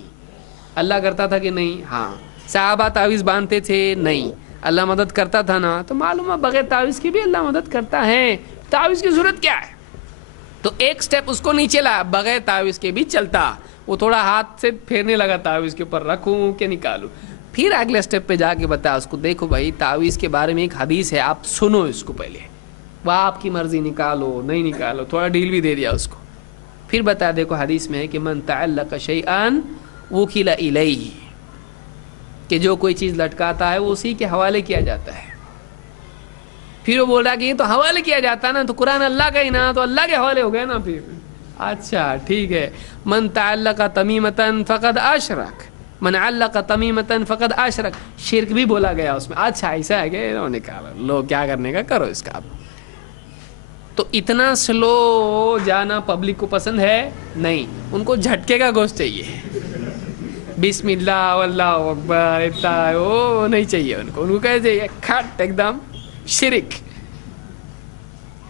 اللہ کرتا تھا کہ نہیں؟ ہاں. صحابہ تعویذ باندھتے تھے؟ نہیں. اللہ مدد کرتا تھا نا. تو معلوم ہے بغیر تعویذ کی بھی اللہ مدد کرتا ہے. تعویذ کی ضرورت کیا ہے؟ تو ایک سٹیپ اس کو نیچے لایا، بغیر تعویذ کے بھی چلتا. وہ تھوڑا ہاتھ سے پھیرنے لگا تعویذ کے اوپر، رکھوں کہ نکالوں. پھر اگلے سٹیپ پہ جا کے بتایا اس کو، دیکھو بھائی تعویذ کے بارے میں ایک حدیث ہے، آپ سنو اس کو پہلے، وہ آپ کی مرضی، نکالو نہیں نکالو، تھوڑا ڈھیل بھی دے دیا اس کو. پھر بتا دیکھو حدیث میں ہے کہ من تعلق شیئا وکل الیہ، کہ جو کوئی چیز لٹکاتا ہے وہ اسی کے حوالے کیا جاتا ہے. پھر وہ بول رہا کہ یہ تو حوالے کیا جاتا ہے نا، تو قرآن اللہ کا ہی نا، تو اللہ کے حوالے ہو گئے نا. پھر اچھا ٹھیک ہے، من تعلق تمیمتا فقد اشرک، من علق تمیمتا فقد اشرک، شرک بھی بولا گیا اس میں. اچھا ایسا ہے کہ نکالو، لو کیا کرنے کا کرو اس کا. تو اتنا سلو جانا پبلک کو پسند ہے نہیں، ان کو جھٹکے کا گوشت چاہیے. بسم اللہ واللہ اکبر اتنا وہ نہیں چاہیے ان کو کیا چاہیے؟ کھٹ ایک دم شرک.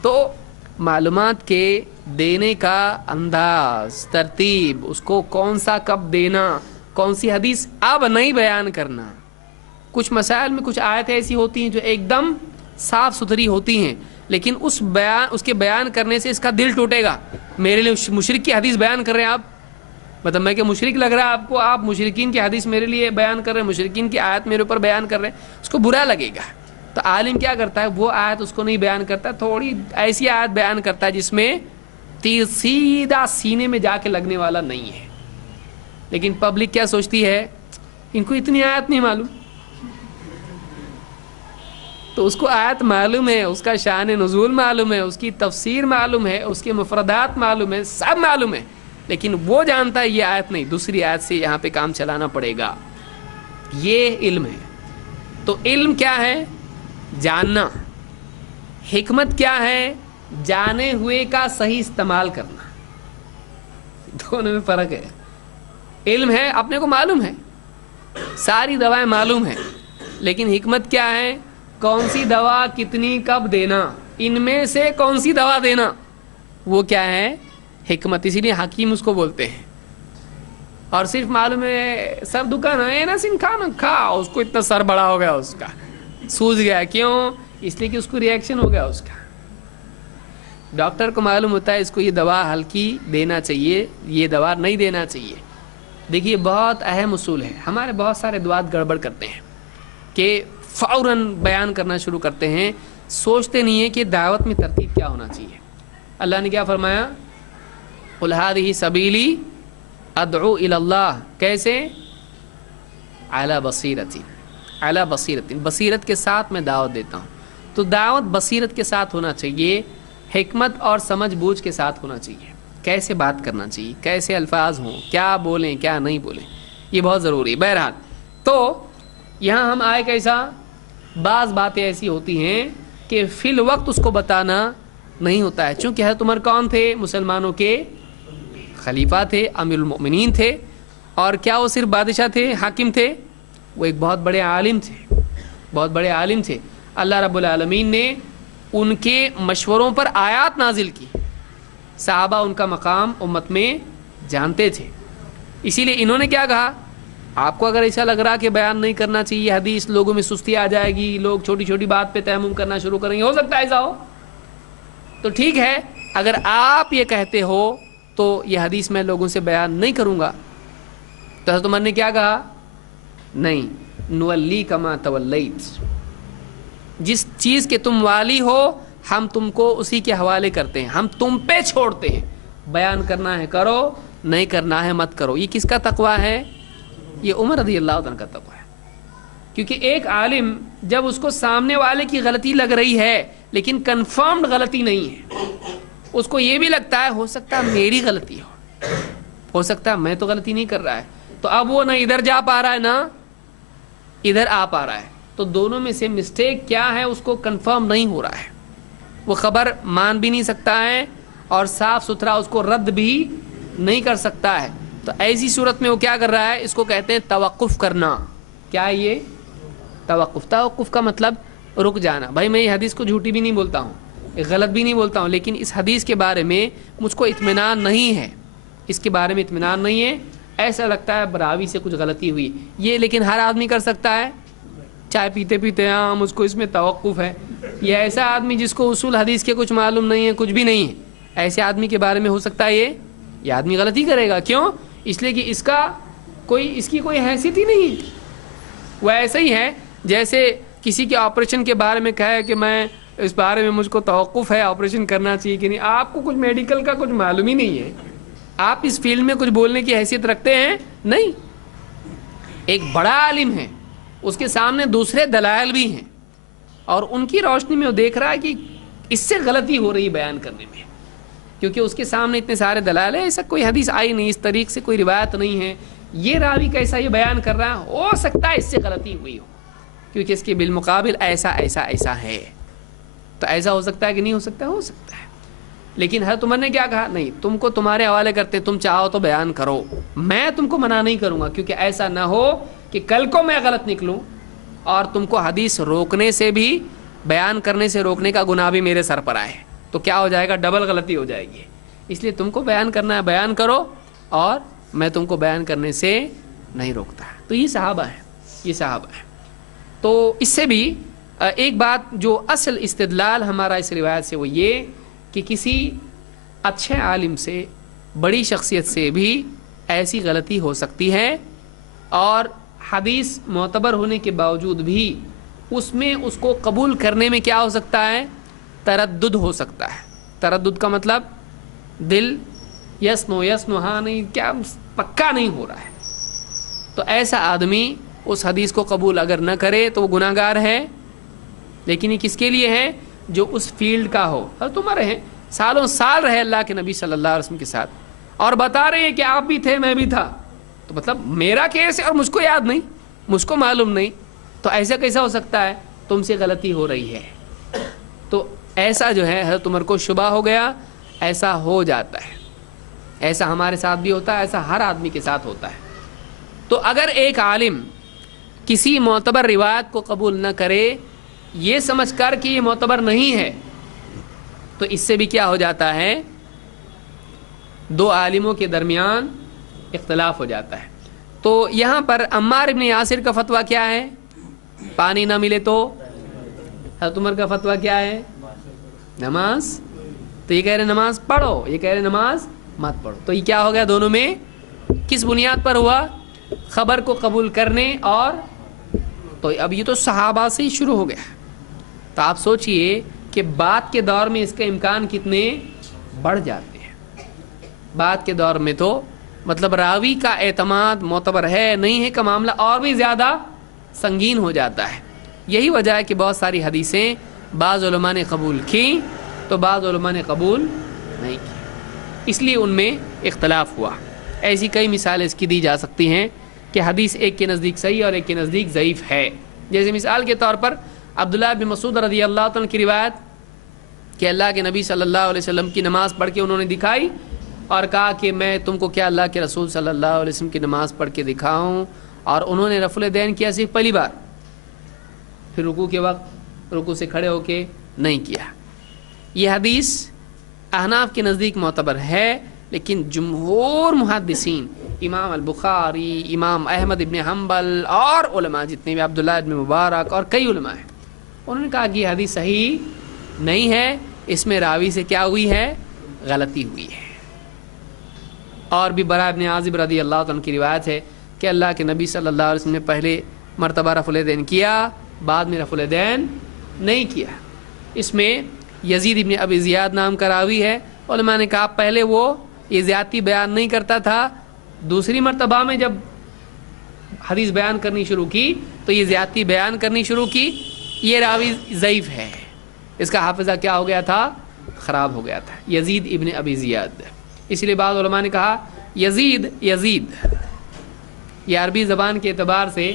تو معلومات کے دینے کا انداز، ترتیب، اس کو کون سا کب دینا، کون سی حدیث اب نہیں بیان کرنا. کچھ مسائل میں کچھ آیتیں ایسی ہوتی ہیں جو ایک دم صاف ستھری ہوتی ہیں، لیکن اس کے بیان کرنے سے اس کا دل ٹوٹے گا. میرے لیے مشرک کی حدیث بیان کر رہے ہیں آپ، مطلب میں کہ مشرک لگ رہا ہے آپ کو، آپ مشرکین کی حدیث میرے لیے بیان کر رہے ہیں، مشرکین کی آیت میرے اوپر بیان کر رہے ہیں، اس کو برا لگے گا. تو عالم کیا کرتا ہے؟ وہ آیت اس کو نہیں بیان کرتا، تھوڑی ایسی آیت بیان کرتا ہے جس میں تیر سیدھا سینے میں جا کے لگنے والا نہیں ہے. لیکن پبلک کیا سوچتی ہے؟ ان کو اتنی آیت نہیں معلوم. تو اس کو آیت معلوم ہے، اس کا شان نزول معلوم ہے، اس کی تفسیر معلوم ہے، اس کے مفردات معلوم ہے، سب معلوم ہے، لیکن وہ جانتا ہے یہ آیت نہیں، دوسری آیت سے یہاں پہ کام چلانا پڑے گا. یہ علم ہے. تو علم کیا ہے؟ جاننا. حکمت کیا ہے؟ جانے ہوئے کا صحیح استعمال کرنا. دونوں میں فرق ہے. علم ہے، اپنے کو معلوم ہے، ساری دوائیں معلوم ہیں، لیکن حکمت کیا ہے؟ کون سی دوا کتنی کب دینا، ان میں سے کون سی دوا دینا، وہ کیا ہے؟ حکمت. اسی لیے حکیم اس کو بولتے ہیں. اور صرف معلوم ہے سر دکان ہے نا سن کھانا کھا، اس کو اتنا سر بڑا ہو گیا، اس کا سوج گیا. کیوں؟ اس لیے کہ اس کو ریئیکشن ہو گیا اس کا. ڈاکٹر کو معلوم ہوتا ہے اس کو یہ دوا ہلکی دینا چاہیے، یہ دوا نہیں دینا چاہیے. دیکھیے بہت اہم اصول ہے. ہمارے بہت سارے دعات گڑبڑ کرتے ہیں کہ فوراً بیان کرنا شروع کرتے ہیں، سوچتے نہیں ہیں کہ دعوت میں ترتیب کیا ہونا چاہیے. اللہ نے کیا فرمایا؟ قل هذه سبیلی ادعو الی اللہ. کیسے؟ علی بصیرت، علی بصیرت، بصیرت کے ساتھ میں دعوت دیتا ہوں. تو دعوت بصیرت کے ساتھ ہونا چاہیے، حکمت اور سمجھ بوجھ کے ساتھ ہونا چاہیے. کیسے بات کرنا چاہیے، کیسے الفاظ ہوں، کیا بولیں کیا نہیں بولیں، یہ بہت ضروری ہے. بہرحال تو یہاں ہم آئے کیسا؟ بعض باتیں ایسی ہوتی ہیں کہ فی الوقت اس کو بتانا نہیں ہوتا ہے. چونکہ حضرت عمر کون تھے؟ مسلمانوں کے خلیفہ تھے، امیر المؤمنین تھے. اور کیا وہ صرف بادشاہ تھے، حاکم تھے؟ وہ ایک بہت بڑے عالم تھے، بہت بڑے عالم تھے. اللہ رب العالمین نے ان کے مشوروں پر آیات نازل کی. صحابہ ان کا مقام امت میں جانتے تھے. اسی لیے انہوں نے کیا کہا؟ آپ کو اگر ایسا لگ رہا کہ بیان نہیں کرنا چاہیے حدیث، لوگوں میں سستی آ جائے گی، لوگ چھوٹی چھوٹی بات پہ تیمم کرنا شروع کریں گے، ہو سکتا ہے ایسا ہو، تو ٹھیک ہے. اگر آپ یہ کہتے ہو تو یہ حدیث میں لوگوں سے بیان نہیں کروں گا. تو حضرت عمر نے کیا کہا؟ نہیں، نولی کما تولیت، جس چیز کے تم والی ہو ہم تم کو اسی کے حوالے کرتے ہیں، ہم تم پہ چھوڑتے ہیں. بیان کرنا ہے کرو، نہیں کرنا ہے مت کرو. یہ کس کا تقویٰ ہے؟ یہ عمر رضی اللہ عنہ کا تقویٰ ہے. کیونکہ ایک عالم جب اس کو سامنے والے کی غلطی لگ رہی ہے لیکن کنفرمڈ غلطی نہیں ہے، اس کو یہ بھی لگتا ہے ہو سکتا ہے میری غلطی ہو سکتا ہے میں تو غلطی نہیں کر رہا ہے، تو اب وہ نہ ادھر جا پا رہا ہے نہ ادھر آ پا رہا ہے، تو دونوں میں سے مسٹیک کیا ہے اس کو کنفرم نہیں ہو رہا ہے، وہ خبر مان بھی نہیں سکتا ہے اور صاف ستھرا اس کو رد بھی نہیں کر سکتا ہے. تو ایسی صورت میں وہ کیا کر رہا ہے، اس کو کہتے ہیں توقف کرنا. کیا ہے یہ توقف؟ توقف کا مطلب رک جانا. بھائی میں یہ حدیث کو جھوٹی بھی نہیں بولتا ہوں، غلط بھی نہیں بولتا ہوں، لیکن اس حدیث کے بارے میں مجھ کو اطمینان نہیں ہے، اس کے بارے میں اطمینان نہیں ہے، ایسا لگتا ہے راوی سے کچھ غلطی ہوئی. یہ لیکن ہر آدمی کر سکتا ہے، چائے پیتے پیتے ہاں مجھ کو اس میں توقف ہے. یہ ایسا آدمی جس کو اصول حدیث کے کچھ معلوم نہیں ہے، کچھ بھی نہیں ہے، ایسے آدمی کے بارے میں ہو سکتا ہے یہ آدمی غلطی کرے گا. کیوں؟ اس لیے کہ اس کی کوئی حیثیت ہی نہیں ہے. وہ ایسا ہی ہے جیسے کسی کے آپریشن کے بارے میں کہے کہ میں اس بارے میں مجھ کو توقف ہے، آپریشن کرنا چاہیے کہ نہیں. آپ کو کچھ میڈیکل کا کچھ معلوم ہی نہیں ہے، آپ اس فیلڈ میں کچھ بولنے کی حیثیت رکھتے ہیں نہیں. ایک بڑا عالم ہے، اس کے سامنے دوسرے دلائل بھی ہیں، اور ان کی روشنی میں وہ دیکھ رہا ہے کہ اس سے غلطی ہو رہی بیان کرنے میں، کیونکہ اس کے سامنے اتنے سارے دلائل ہیں. ایسا کوئی حدیث آئی نہیں، اس طریق سے کوئی روایت نہیں ہے، یہ راوی کیسا یہ بیان کر رہا ہے، ہو سکتا ہے اس سے غلطی ہوئی ہو، کیونکہ اس کے بالمقابل ایسا ایسا ایسا ہے. تو ایسا ہو سکتا ہے کہ نہیں ہو سکتا؟ ہو سکتا ہے. لیکن حضرت عمر نے کیا کہا؟ نہیں، تم کو تمہارے حوالے کرتے، تم چاہو تو بیان کرو، میں تم کو منع نہیں کروں گا، کیونکہ ایسا نہ ہو کہ کل کو میں غلط نکلوں اور تم کو حدیث روکنے سے بھی، بیان کرنے سے روکنے کا گناہ بھی میرے سر پر آئے، تو کیا ہو جائے گا؟ ڈبل غلطی ہو جائے گی. اس لیے تم کو بیان کرنا ہے بیان کرو، اور میں تم کو بیان کرنے سے نہیں روکتا. تو یہ صحابہ ہے، یہ صحابہ ہے. تو اس سے بھی ایک بات جو اصل استدلال ہمارا اس روایت سے وہ یہ کہ کسی اچھے عالم سے، بڑی شخصیت سے بھی ایسی غلطی ہو سکتی ہے، اور حدیث معتبر ہونے کے باوجود بھی اس میں اس کو قبول کرنے میں کیا ہو سکتا ہے؟ تردد ہو سکتا ہے. تردد کا مطلب دل یس نو ہاں نہیں، کیا پکا نہیں ہو رہا ہے. تو ایسا آدمی اس حدیث کو قبول اگر نہ کرے تو وہ گناہ گار ہے. لیکن یہ کس کے لیے ہے؟ جو اس فیلڈ کا ہو. حضرت عمر ہیں، سالوں سال رہے اللہ کے نبی صلی اللہ علیہ وسلم کے ساتھ، اور بتا رہے ہیں کہ آپ بھی تھے میں بھی تھا، تو مطلب میرا کیس ہے اور مجھ کو یاد نہیں، مجھ کو معلوم نہیں، تو ایسا کیسا ہو سکتا ہے؟ تم سے غلطی ہو رہی ہے. تو ایسا جو ہے حضرت عمر کو شبہ ہو گیا. ایسا ہو جاتا ہے، ایسا ہمارے ساتھ بھی ہوتا ہے، ایسا ہر آدمی کے ساتھ ہوتا ہے. تو اگر ایک عالم کسی معتبر روایت کو قبول نہ کرے یہ سمجھ کر کہ یہ معتبر نہیں ہے، تو اس سے بھی کیا ہو جاتا ہے؟ دو عالموں کے درمیان اختلاف ہو جاتا ہے. تو یہاں پر عمار ابن یاسر کا فتویٰ کیا ہے؟ پانی نہ ملے تو. حضرت عمر کا فتویٰ کیا ہے؟ نماز. تو یہ کہہ رہے نماز پڑھو، یہ کہہ رہے نماز مت پڑھو. تو یہ کیا ہو گیا؟ دونوں میں کس بنیاد پر ہوا؟ خبر کو قبول کرنے. اور تو اب یہ تو صحابہ سے ہی شروع ہو گیا. تو آپ سوچئے کہ بعد کے دور میں اس کا امکان کتنے بڑھ جاتے ہیں. بعد کے دور میں تو مطلب راوی کا اعتماد معتبر ہے نہیں ہے کا معاملہ اور بھی زیادہ سنگین ہو جاتا ہے. یہی وجہ ہے کہ بہت ساری حدیثیں بعض علماء نے قبول کی تو بعض علماء نے قبول نہیں کی، اس لیے ان میں اختلاف ہوا. ایسی کئی مثالیں اس کی دی جا سکتی ہیں کہ حدیث ایک کے نزدیک صحیح اور ایک کے نزدیک ضعیف ہے. جیسے مثال کے طور پر عبداللہ بن مسعود رضی اللہ عنہ کی روایت کہ اللہ کے نبی صلی اللہ علیہ وسلم کی نماز پڑھ کے انہوں نے دکھائی اور کہا کہ میں تم کو کیا اللہ کے رسول صلی اللہ علیہ وسلم کی نماز پڑھ کے دکھاؤں، اور انہوں نے رفع الیدین کیا صرف پہلی بار، پھر رکوع کے وقت رکوع سے کھڑے ہو کے نہیں کیا. یہ حدیث احناف کے نزدیک معتبر ہے، لیکن جمہور محدثین، امام البخاری، امام احمد ابن حنبل اور علماء جتنے بھی، عبداللہ ابن مبارک اور کئی علماء ہیں، انہوں نے کہا کہ یہ حدیث صحیح نہیں ہے، اس میں راوی سے کیا ہوئی ہے؟ غلطی ہوئی ہے. اور بھی براء ابن عازب رضی اللہ عنہ کی روایت ہے کہ اللہ کے نبی صلی اللہ علیہ وسلم نے پہلے مرتبہ رفع الیدین کیا، بعد میں رفع الیدین نہیں کیا. اس میں یزید ابن ابی زیاد نام کا راوی ہے. علماء نے کہا پہلے وہ یہ زیادتی بیان نہیں کرتا تھا، دوسری مرتبہ میں جب حدیث بیان کرنی شروع کی تو یہ زیادتی بیان کرنی شروع کی. یہ راوی ضعیف ہے، اس کا حافظہ کیا ہو گیا تھا؟ خراب ہو گیا تھا، یزید ابن ابی زیاد. اس لیے بعض علماء نے کہا یزید یہ عربی زبان کے اعتبار سے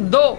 2।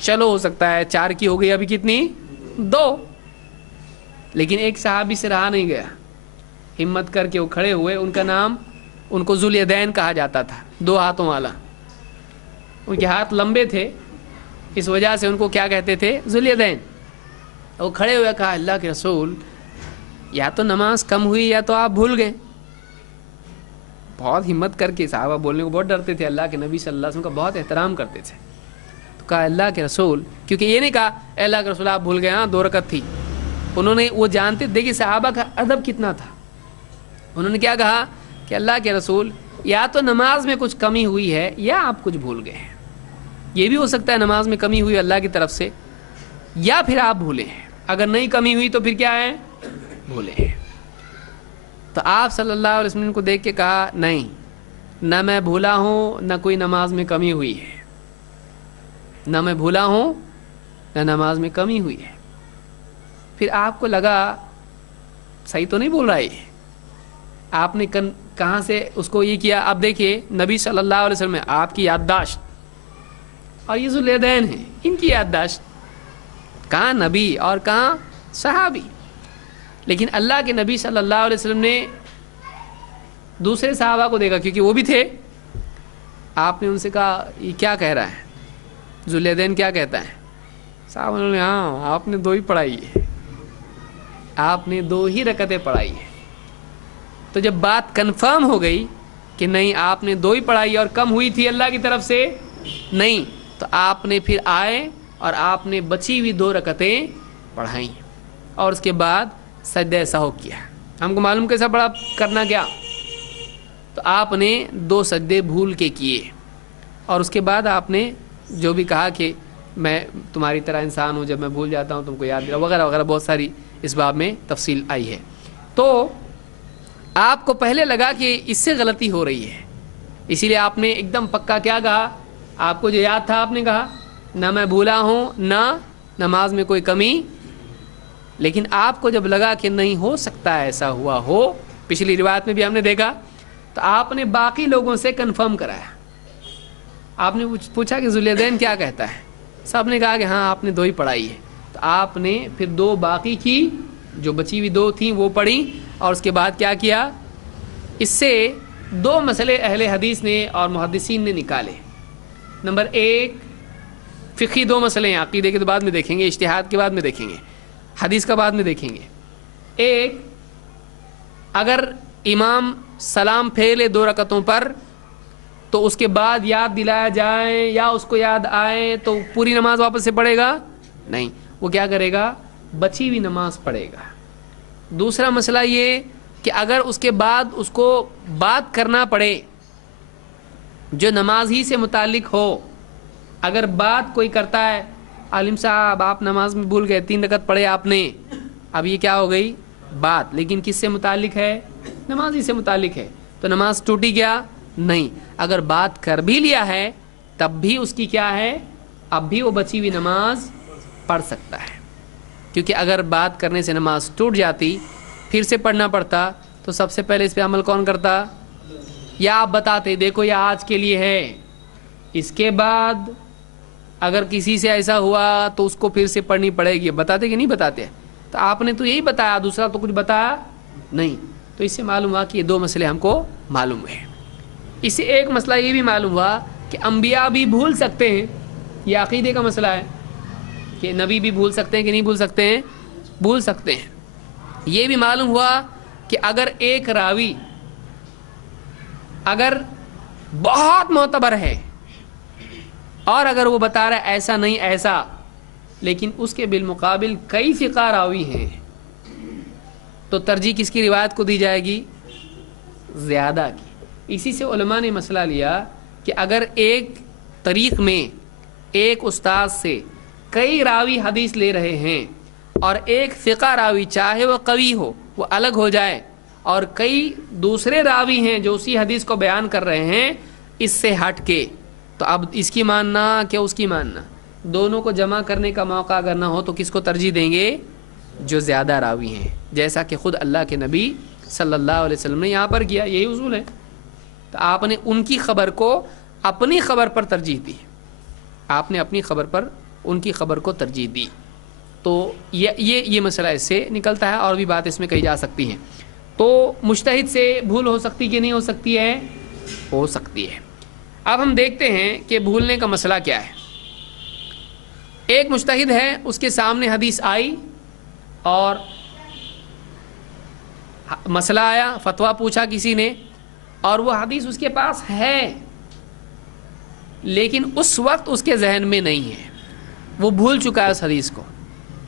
چلو ہو سکتا ہے 4 کی ہو گئی، ابھی کتنی 2، لیکن ایک صحابی سے رہا نہیں گیا، ہمت کر کے وہ کھڑے ہوئے. ان کا نام، ان کو ذوالیدین کہا جاتا تھا، 2 ہاتھوں والا. ان کے ہاتھ لمبے تھے، اس وجہ سے ان کو کیا کہتے تھے؟ ذوالیدین. وہ کھڑے ہوئے کہا اللہ کے رسول یا تو نماز کم ہوئی یا تو آپ بھول گئے. بہت ہمت کر کے، صحابہ بولنے کو بہت ڈرتے تھے، اللہ کے نبی صلی اللہ علیہ وسلم کا بہت احترام کرتے تھے. تو کہا اللہ کے رسول، کیونکہ یہ نہیں کہا اے اللہ کے رسول آپ بھول گئے، ہاں 2 رکعت تھی. انہوں نے، وہ جانتے، دیکھیے صحابہ کا ادب کتنا تھا. انہوں نے کیا کہا کہ اللہ کے رسول یا تو نماز میں کچھ کمی ہوئی ہے یا آپ کچھ بھول گئے ہیں. یہ بھی ہو سکتا ہے نماز میں کمی ہوئی اللہ کی طرف سے، یا پھر آپ بھولے ہیں. اگر نہیں کمی ہوئی تو پھر کیا ہے؟ بھولے ہیں. تو آپ صلی اللہ علیہ وسلم کو دیکھ کے کہا نہیں، نہ میں بھولا ہوں نہ کوئی نماز میں کمی ہوئی ہے، نہ میں بھولا ہوں نہ نماز میں کمی ہوئی ہے. پھر آپ کو لگا صحیح تو نہیں بول رہا ہے، آپ نے کہاں سے اس کو یہ کیا؟ اب دیکھیے نبی صلی اللہ علیہ وسلم، آپ کی یادداشت، اور یہ ذوالیدین ہیں، ان کی یادداشت، کہاں نبی اور کہاں صحابی. لیکن اللہ کے نبی صلی اللہ علیہ وسلم نے دوسرے صحابہ کو دیکھا، کیونکہ وہ بھی تھے. آپ نے ان سے کہا یہ کیا کہہ رہا ہے؟ ذوالیدین کیا کہتا ہے؟ صاحب انہوں نے ہاں آپ نے 2 ہی پڑھائی ہے، آپ نے 2 ہی رکعتیں پڑھائی ہے. تو جب بات کنفرم ہو گئی کہ نہیں آپ نے 2 ہی پڑھائی اور کم ہوئی تھی اللہ کی طرف سے نہیں، تو آپ نے پھر آئے اور آپ نے بچی ہوئی 2 رکعتیں پڑھائیں، اور اس کے بعد سجدہ سہو کیا. ہم کو معلوم کیسا بڑا کرنا کیا؟ تو آپ نے 2 سجدے بھول کے کیے، اور اس کے بعد آپ نے جو بھی کہا کہ میں تمہاری طرح انسان ہوں، جب میں بھول جاتا ہوں تم کو یاد دلا، وغیرہ وغیرہ، بہت ساری اس باب میں تفصیل آئی ہے. تو آپ کو پہلے لگا کہ اس سے غلطی ہو رہی ہے، اسی لیے آپ نے ایک دم پکا کیا کہا؟ آپ کو جو یاد تھا آپ نے کہا نہ میں بھولا ہوں نہ نماز میں کوئی کمی. لیکن آپ کو جب لگا کہ نہیں ہو سکتا ہے ایسا ہوا ہو، پچھلی روایت میں بھی ہم نے دیکھا، تو آپ نے باقی لوگوں سے کنفرم کرایا. آپ نے پوچھا کہ ذوالیدین کیا کہتا ہے؟ سب نے کہا کہ ہاں آپ نے 2 ہی پڑھائی ہے. تو آپ نے پھر 2 باقی کی، جو بچی ہوئی 2 تھیں وہ پڑھی، اور اس کے بعد کیا کیا؟ اس سے 2 مسئلے اہل حدیث نے اور محدثین نے نکالے. نمبر 1 فقہی 2 مسئلے ہیں، عقیدے کے تو بعد میں دیکھیں گے، اجتہاد کے بعد میں دیکھیں گے، حدیث کا بعد میں دیکھیں گے. ایک، اگر امام سلام پھیلے 2 رکعتوں پر تو اس کے بعد یاد دلایا جائے یا اس کو یاد آئے تو پوری نماز واپس سے پڑھے گا؟ نہیں، وہ کیا کرے گا؟ بچی ہوئی نماز پڑھے گا. دوسرا مسئلہ یہ کہ اگر اس کے بعد اس کو بات کرنا پڑے جو نماز ہی سے متعلق ہو، اگر بات کوئی کرتا ہے عالم صاحب آپ نماز میں بھول گئے، 3 رکعت پڑھے آپ نے، اب یہ کیا ہو گئی؟ بات، لیکن کس سے متعلق ہے؟ نماز ہی سے متعلق ہے، تو نماز ٹوٹی کیا؟ نہیں. اگر بات کر بھی لیا ہے تب بھی اس کی کیا ہے؟ اب بھی وہ بچی ہوئی نماز پڑھ سکتا ہے، کیونکہ اگر بات کرنے سے نماز ٹوٹ جاتی، پھر سے پڑھنا پڑتا، تو سب سے پہلے اس پہ عمل کون کرتا؟ یا آپ بتاتے دیکھو یہ آج کے لیے ہے، اس کے بعد اگر کسی سے ایسا ہوا تو اس کو پھر سے پڑھنی پڑے گی. بتاتے کہ نہیں بتاتے؟ تو آپ نے تو یہی بتایا، دوسرا تو کچھ بتایا نہیں. تو اس سے معلوم ہوا کہ یہ 2 مسئلے ہم کو معلوم ہیں. اس سے ایک مسئلہ یہ بھی معلوم ہوا کہ انبیاء بھی بھول سکتے ہیں. یہ عقیدے کا مسئلہ ہے کہ نبی بھی بھول سکتے ہیں کہ نہیں بھول سکتے ہیں؟ بھول سکتے ہیں. یہ بھی معلوم ہوا کہ اگر ایک راوی اگر بہت معتبر ہے اور اگر وہ بتا رہا ہے ایسا نہیں ایسا، لیکن اس کے بالمقابل کئی ثقہ راوی ہیں، تو ترجیح کس کی روایت کو دی جائے گی؟ زیادہ کی. اسی سے علماء نے مسئلہ لیا کہ اگر ایک طریق میں ایک استاد سے کئی راوی حدیث لے رہے ہیں اور ایک ثقہ راوی چاہے وہ قوی ہو وہ الگ ہو جائے، اور کئی دوسرے راوی ہیں جو اسی حدیث کو بیان کر رہے ہیں اس سے ہٹ کے، تو اب اس کی ماننا کہ اس کی ماننا، دونوں کو جمع کرنے کا موقع اگر نہ ہو تو کس کو ترجیح دیں گے؟ جو زیادہ راوی ہیں، جیسا کہ خود اللہ کے نبی صلی اللہ علیہ وسلم نے یہاں پر کیا. یہی اصول ہے. تو آپ نے ان کی خبر کو اپنی خبر پر ترجیح دی، آپ نے اپنی خبر پر ان کی خبر کو ترجیح دی. تو یہ مسئلہ اس سے نکلتا ہے. اور بھی بات اس میں کہی جا سکتی ہیں. تو مجتہد سے بھول ہو سکتی کہ نہیں ہو سکتی ہے؟ ہو سکتی ہے. اب ہم دیکھتے ہیں کہ بھولنے کا مسئلہ کیا ہے. ایک مجتہد ہے, اس کے سامنے حدیث آئی اور مسئلہ آیا, فتویٰ پوچھا کسی نے, اور وہ حدیث اس کے پاس ہے لیکن اس وقت اس کے ذہن میں نہیں ہے, وہ بھول چکا ہے اس حدیث کو.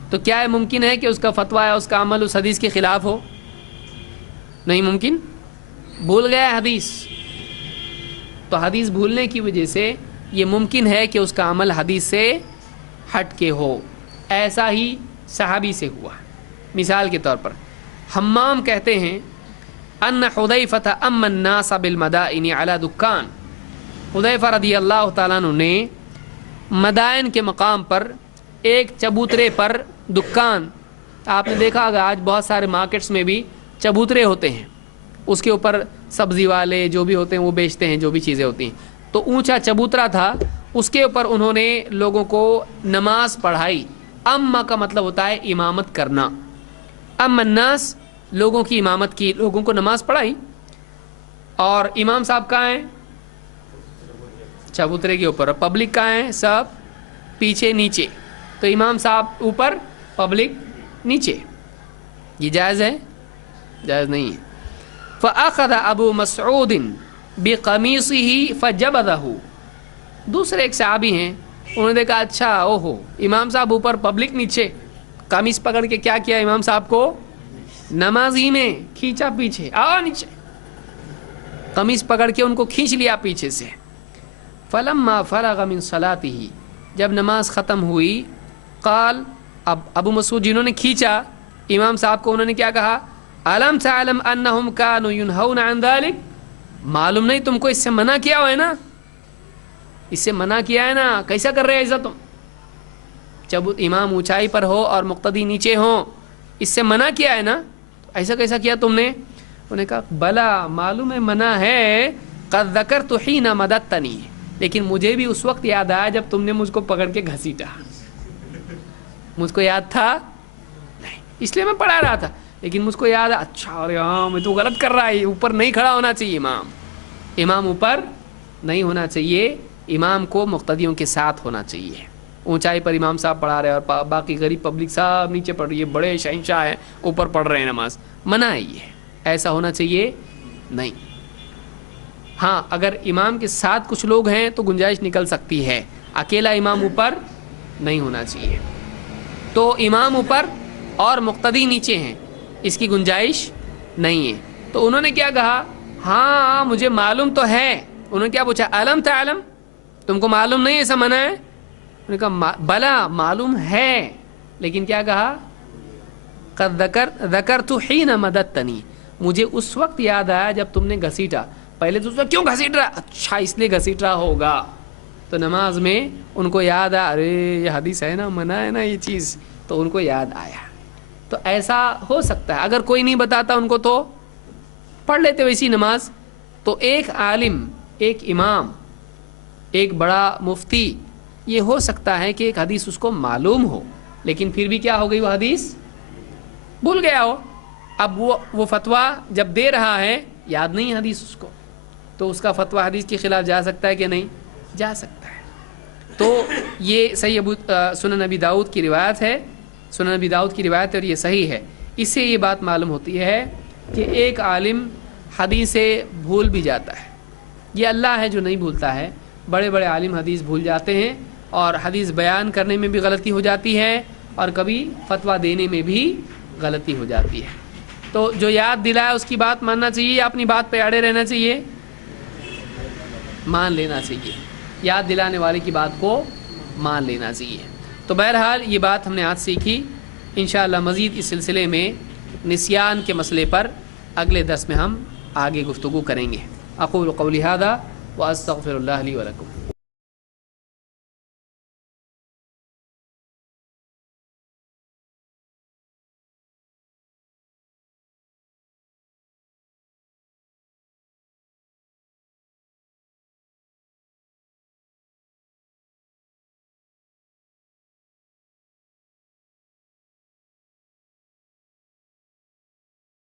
تو کیا ہے ممکن ہے کہ اس کا فتویٰ یا اس کا عمل اس حدیث کے خلاف ہو؟ نہیں ممکن. بھول گیا ہے حدیث, تو حدیث بھولنے کی وجہ سے یہ ممکن ہے کہ اس کا عمل حدیث سے ہٹ کے ہو. ایسا ہی صحابی سے ہوا. مثال کے طور پر حمام کہتے ہیں ان حذیفہ اما الناس بالمدائن علی دکان. حذیفہ رضی اللہ تعالیٰ عنہ نے مدائن کے مقام پر ایک چبوترے پر دکان, آپ نے دیکھا اگر آج بہت سارے مارکیٹس میں بھی چبوترے ہوتے ہیں, اس کے اوپر سبزی والے جو بھی ہوتے ہیں وہ بیچتے ہیں جو بھی چیزیں ہوتی ہیں. تو اونچا چبوترا تھا, اس کے اوپر انہوں نے لوگوں کو نماز پڑھائی. اما کا مطلب ہوتا ہے امامت کرنا. اما الناس لوگوں کی امامت کی, لوگوں کو نماز پڑھائی. اور امام صاحب کہاں ہیں؟ چبوترے کے اوپر. پبلک کہاں ہیں؟ سب پیچھے نیچے. تو امام صاحب اوپر, پبلک نیچے. یہ جائز ہے؟ جائز نہیں ہے. فَأَخَذَ أَبُو مَسْعُودٍ بِقَمِيصِهِ فَجَبَذَهُ. دوسرے ایک صحابی ہیں, انہوں نے دیکھا اچھا اوہو امام صاحب اوپر پبلک نیچے, قمیص پکڑ کے کیا کیا امام صاحب کو نمازی میں کھینچا پیچھے, آؤ نیچے. قمیص پکڑ کے ان کو کھینچ لیا پیچھے سے. فَلَمَّا فَرَغَ مِن صَلَاتِهِ, جب نماز ختم ہوئی, قال, اب ابو مسعود جنہوں نے کھینچا امام صاحب کو, انہوں نے کیا کہا؟ أَلَمْ تَعْلَمْ أَنَّهُمْ كَانُوا يُنْهَوْنَ عَنْ ذَلِكَ. معلوم نہیں تم کو اس سے منع کیا ہوا ہے نا, اس سے منع کیا ہے نا, کیسا کر رہے ایسا تم؟ جب امام اونچائی پر ہو اور مقتدی نیچے ہوں, اس سے منع کیا ہے نا, ایسا کیسا کیا تم نے؟ انہوں نے کہا بلا معلوم ہے منع ہے. قد ذکرت حین مددتنی, لیکن مجھے بھی اس وقت یاد آیا جب تم نے مجھ کو پکڑ کے گھسیٹا. مجھ کو یاد تھا نہیں, اس لیے میں پڑھا رہا تھا, لیکن مجھ کو یاد ہے اچھا ارے ہاں میں تو غلط کر رہا ہے, اوپر نہیں کھڑا ہونا چاہیے امام اوپر نہیں ہونا چاہیے, امام کو مقتدیوں کے ساتھ ہونا چاہیے. اونچائی پر امام صاحب پڑھا رہے اور باقی غریب پبلک صاحب نیچے پڑھ رہی ہے, بڑے شہنشاہ ہیں اوپر پڑھ رہے ہیں نماز, منع ہے یہ, ایسا ہونا چاہیے نہیں. ہاں اگر امام کے ساتھ کچھ لوگ ہیں تو گنجائش نکل سکتی ہے, اکیلا امام اوپر نہیں ہونا چاہیے. تو امام اوپر اور مقتدی نیچے ہیں, اس کی گنجائش نہیں ہے. تو انہوں نے کیا کہا, ہاں مجھے معلوم تو ہے. انہوں نے کیا پوچھا, علم تعلم, تم کو معلوم نہیں ایسا منع ہے؟ انہوں نے کہا بلا معلوم ہے, لیکن کیا کہا؟ قد ذکرت حین مددتنی, مجھے اس وقت یاد آیا جب تم نے گھسیٹا. پہلے تو اس وقت کیوں گھسیٹ رہا؟ اچھا اس لیے گھسیٹ رہا ہوگا. تو نماز میں ان کو یاد آیا, ارے یہ حدیث ہے نا, منع ہے نا یہ چیز, تو ان کو یاد آیا. تو ایسا ہو سکتا ہے. اگر کوئی نہیں بتاتا ان کو تو پڑھ لیتے ویسی نماز. تو ایک عالم, ایک امام, ایک بڑا مفتی, یہ ہو سکتا ہے کہ ایک حدیث اس کو معلوم ہو, لیکن پھر بھی کیا ہو گئی, وہ حدیث بھول گیا ہو. اب وہ فتویٰ جب دے رہا ہے یاد نہیں حدیث اس کو, تو اس کا فتویٰ حدیث کے خلاف جا سکتا ہے کہ نہیں جا سکتا ہے. تو یہ صحیح سنن نبی داؤد کی روایت ہے, سنن نبی داؤد کی روایت ہے اور یہ صحیح ہے. اس سے یہ بات معلوم ہوتی ہے کہ ایک عالم حدیث بھول بھی جاتا ہے. یہ اللہ ہے جو نہیں بھولتا ہے. بڑے بڑے عالم حدیث بھول جاتے ہیں, اور حدیث بیان کرنے میں بھی غلطی ہو جاتی ہے, اور کبھی فتویٰ دینے میں بھی غلطی ہو جاتی ہے. تو جو یاد دلائے اس کی بات ماننا چاہیے, یا اپنی بات پہ اڑے رہنا چاہیے؟ مان لینا چاہیے, یاد دلانے والے کی بات کو مان لینا چاہیے. تو بہرحال یہ بات ہم نے آج سیکھی. انشاءاللہ مزید اس سلسلے میں نسیان کے مسئلے پر اگلے درس میں ہم آگے گفتگو کریں گے. اقول قولی ھذا واستغفر اللہ لی ولکم.